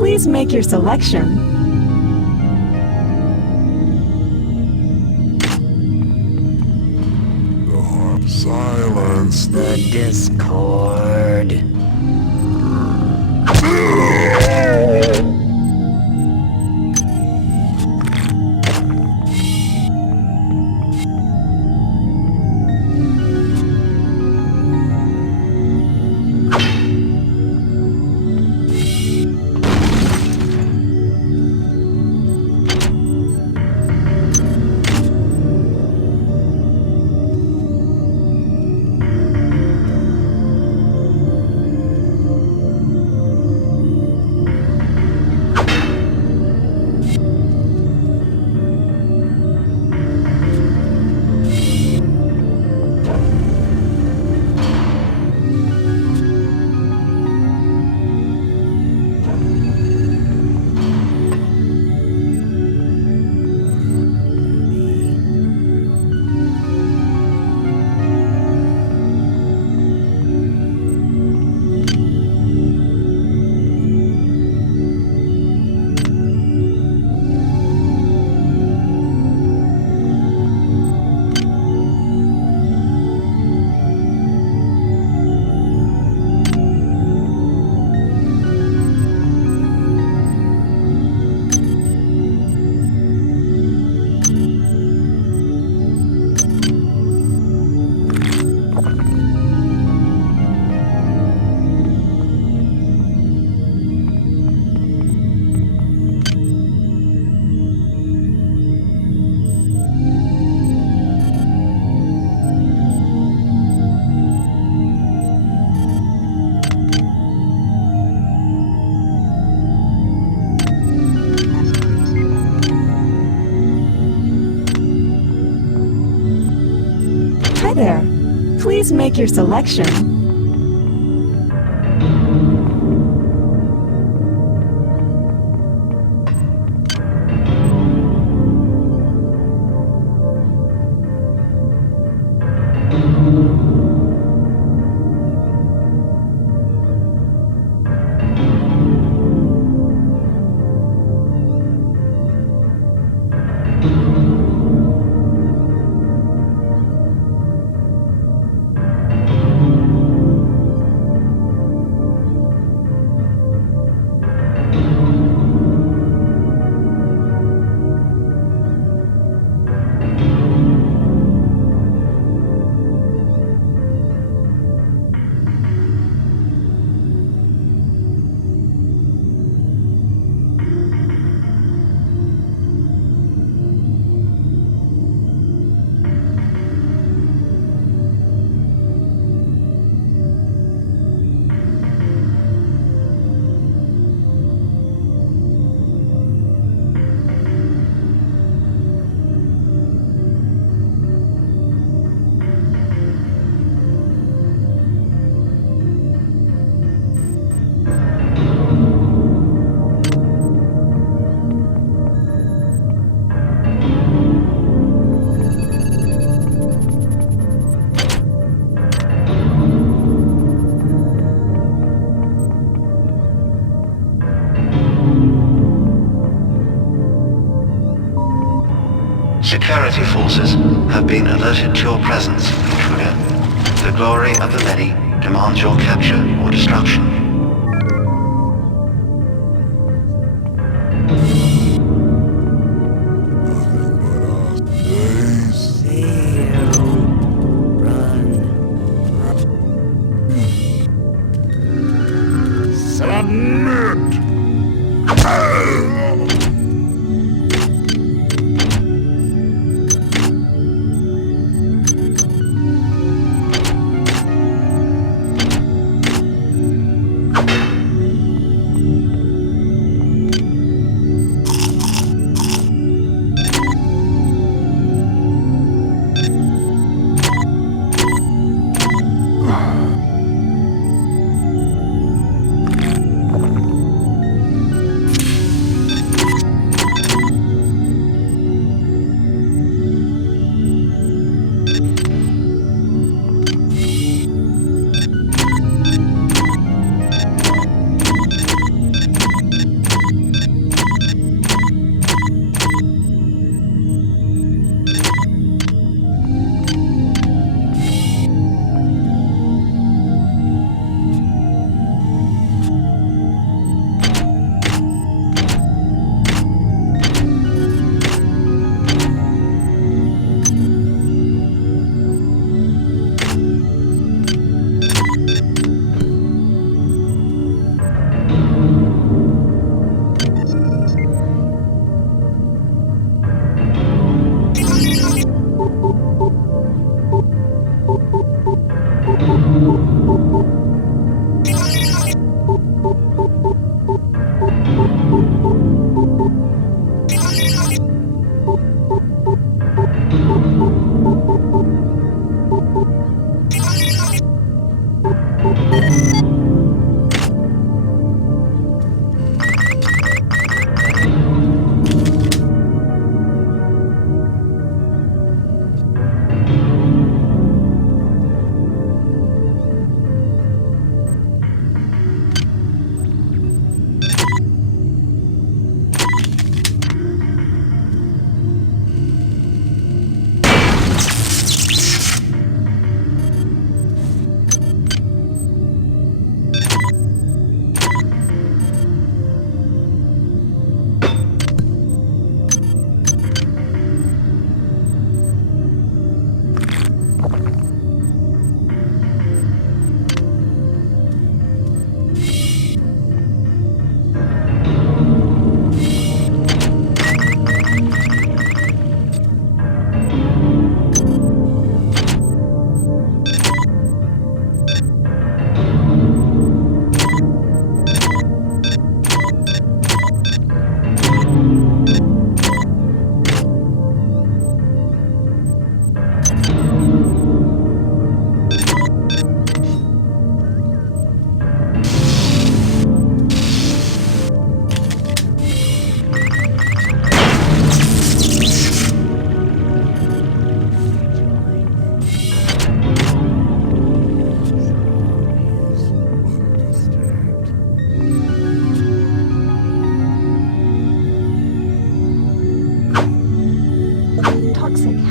Please make your selection. Silence the discord. Hi there. Please make your selection. Security forces have been alerted to your presence, intruder. The glory of the many demands your capture or destruction.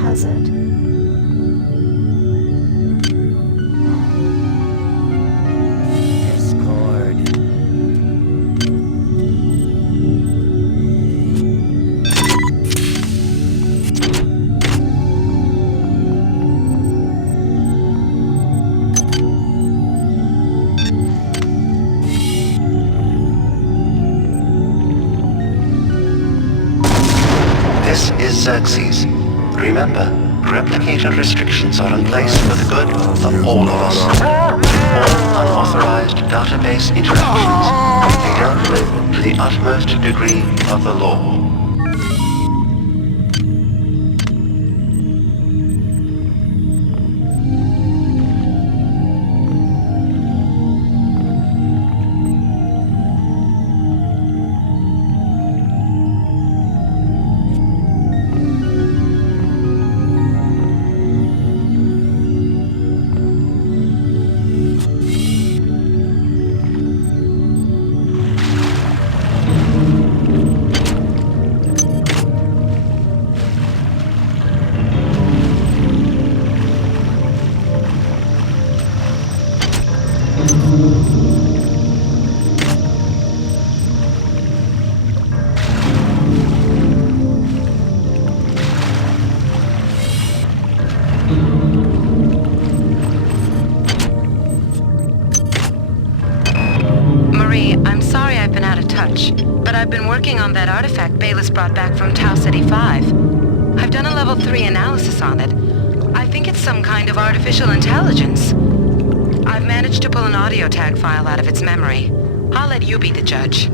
hazard. This is Xerxes. Remember, replicator restrictions are in place for the good of all of us. All unauthorized database interactions be dealt with to the utmost degree of the law. But I've been working on that artifact Bayless brought back from Tau City 5. I've done a level 3 analysis on it. I think it's some kind of artificial intelligence. I've managed to pull an audio tag file out of its memory. I'll let you be the judge.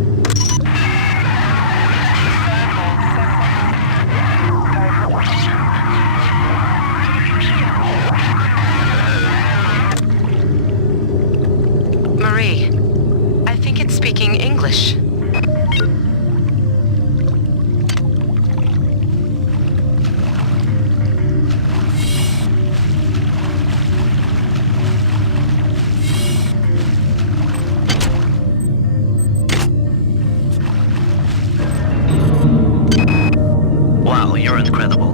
Marie, I think it's speaking English.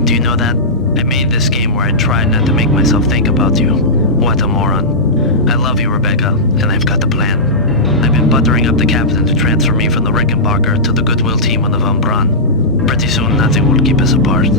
Do you know that? I made this game where I tried not to make myself think about you. What a moron. I love you, Rebecca, and I've got the plan. I've been buttering up the captain to transfer me from the Rickenbacker to the Goodwill team on the Von Braun. Pretty soon nothing will keep us apart.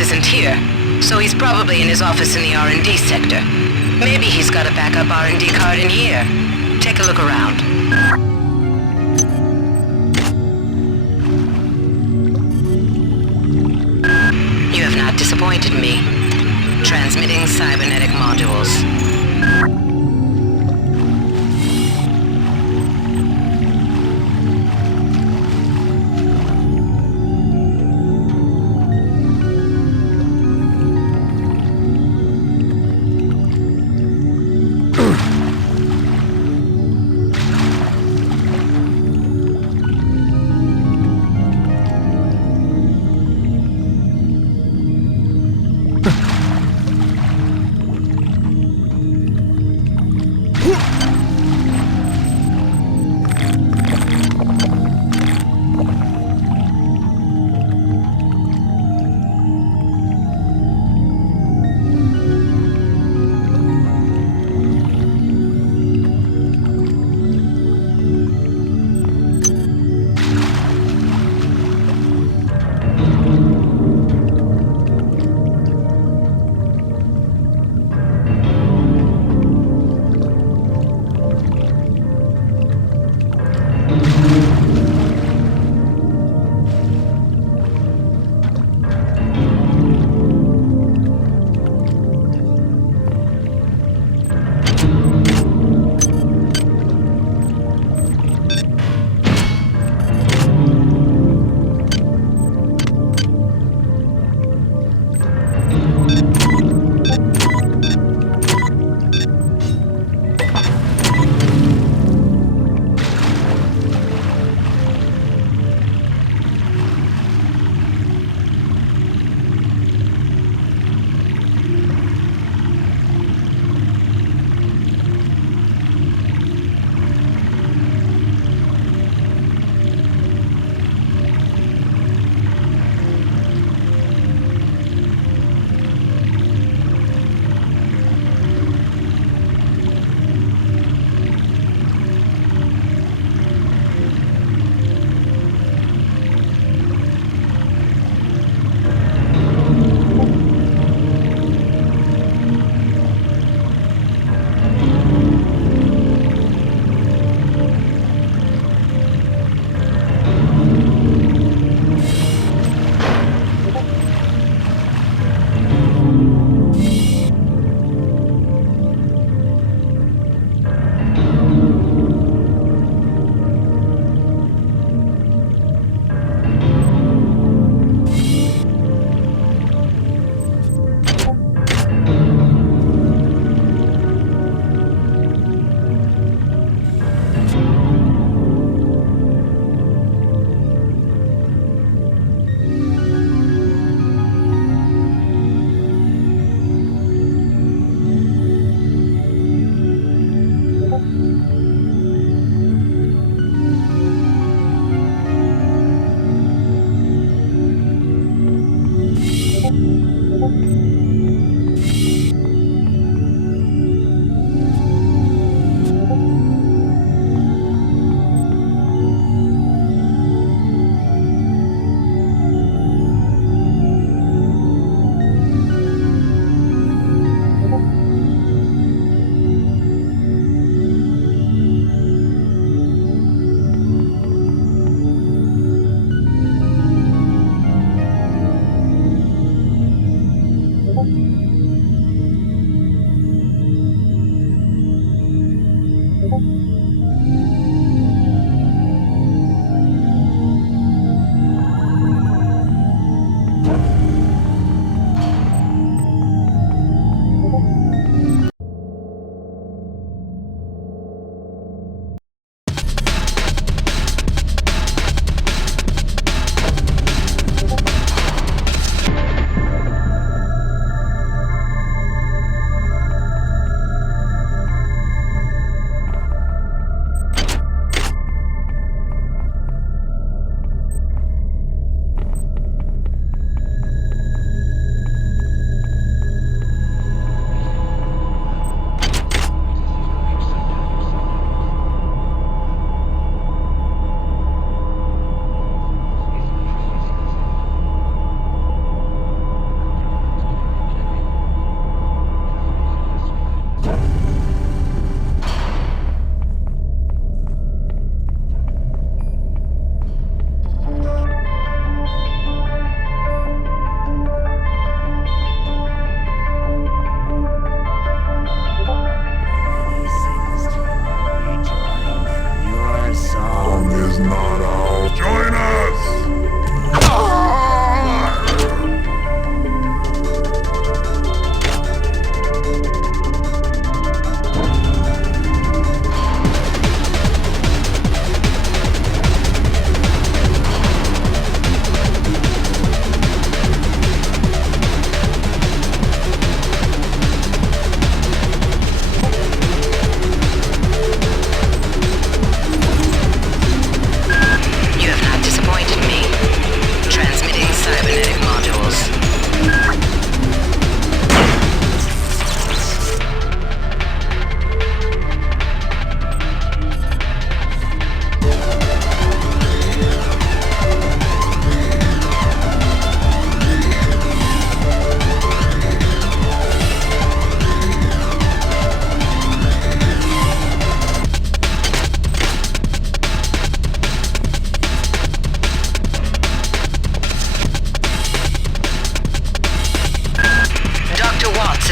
Isn't here, so he's probably in his office in the R&D sector. Maybe he's got a backup R&D card in here. Take a look around. You have not disappointed me. Transmitting Cybernetic Modules.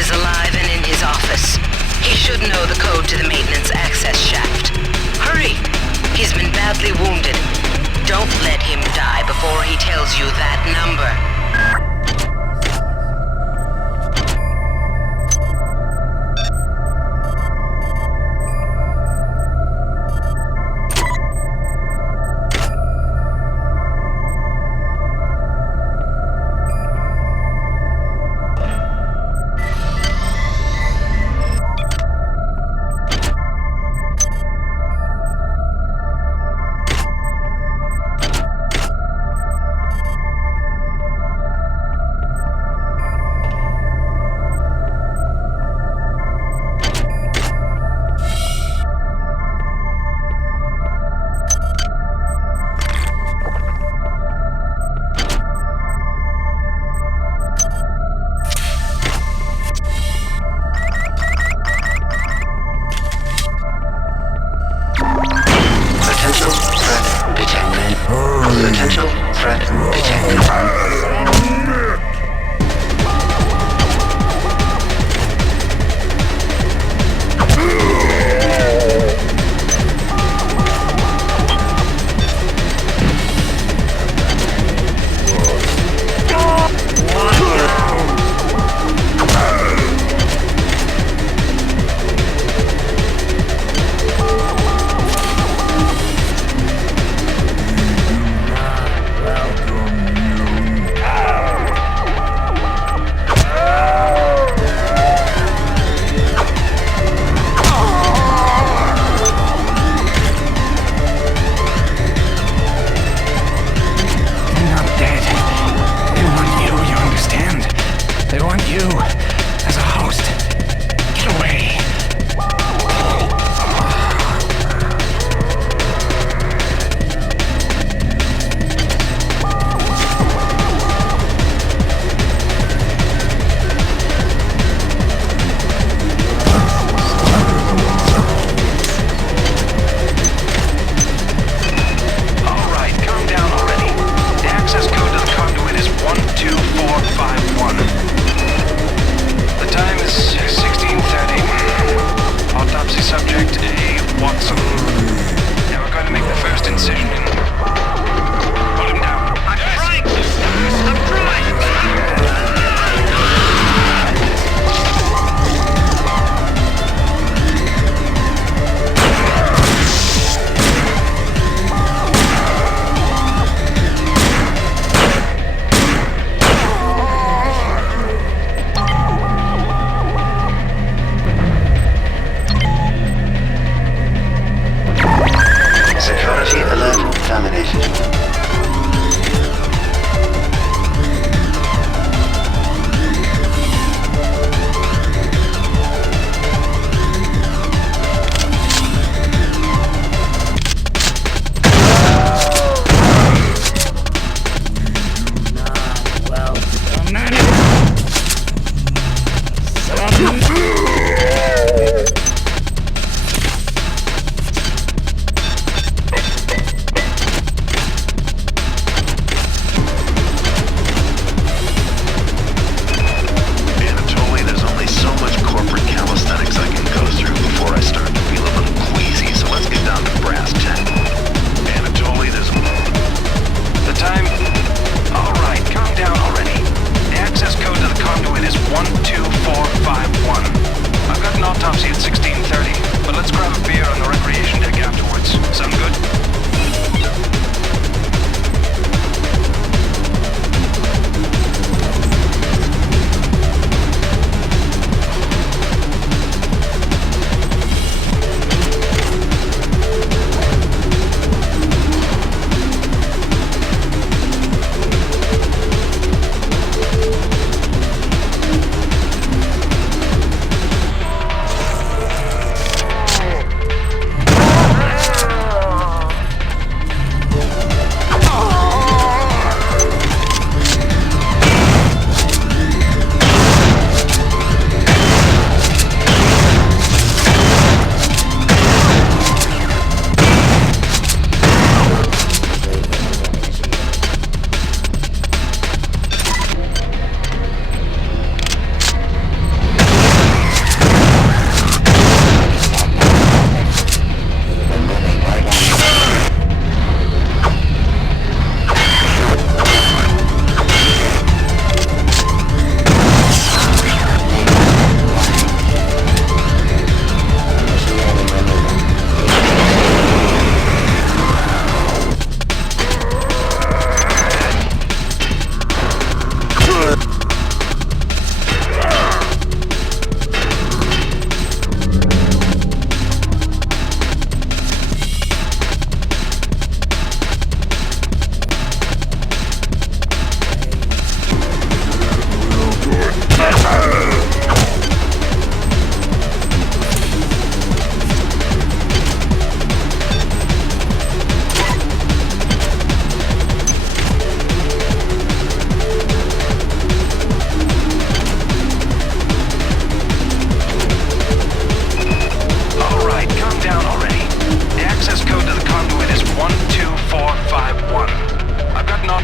is alive and in his office. He should know the code to the maintenance access shaft. Hurry! He's been badly wounded. Don't let him die before he tells you that number. Potential threat detected.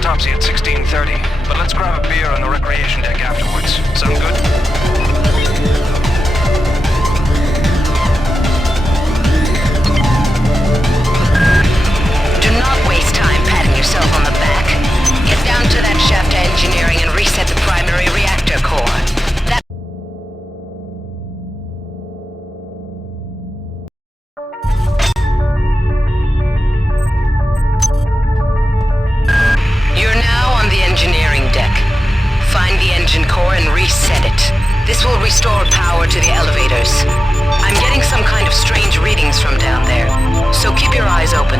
autopsy at 16:30, but let's grab a beer on the recreation deck afterwards. Sound good? Do not waste time patting yourself on the back. Get down to that shaft to engineering and reset the primary reactor core. That You're now on the engineering deck. Find the engine core and reset it. This will restore power to the elevators. I'm getting some kind of strange readings from down there, so keep your eyes open.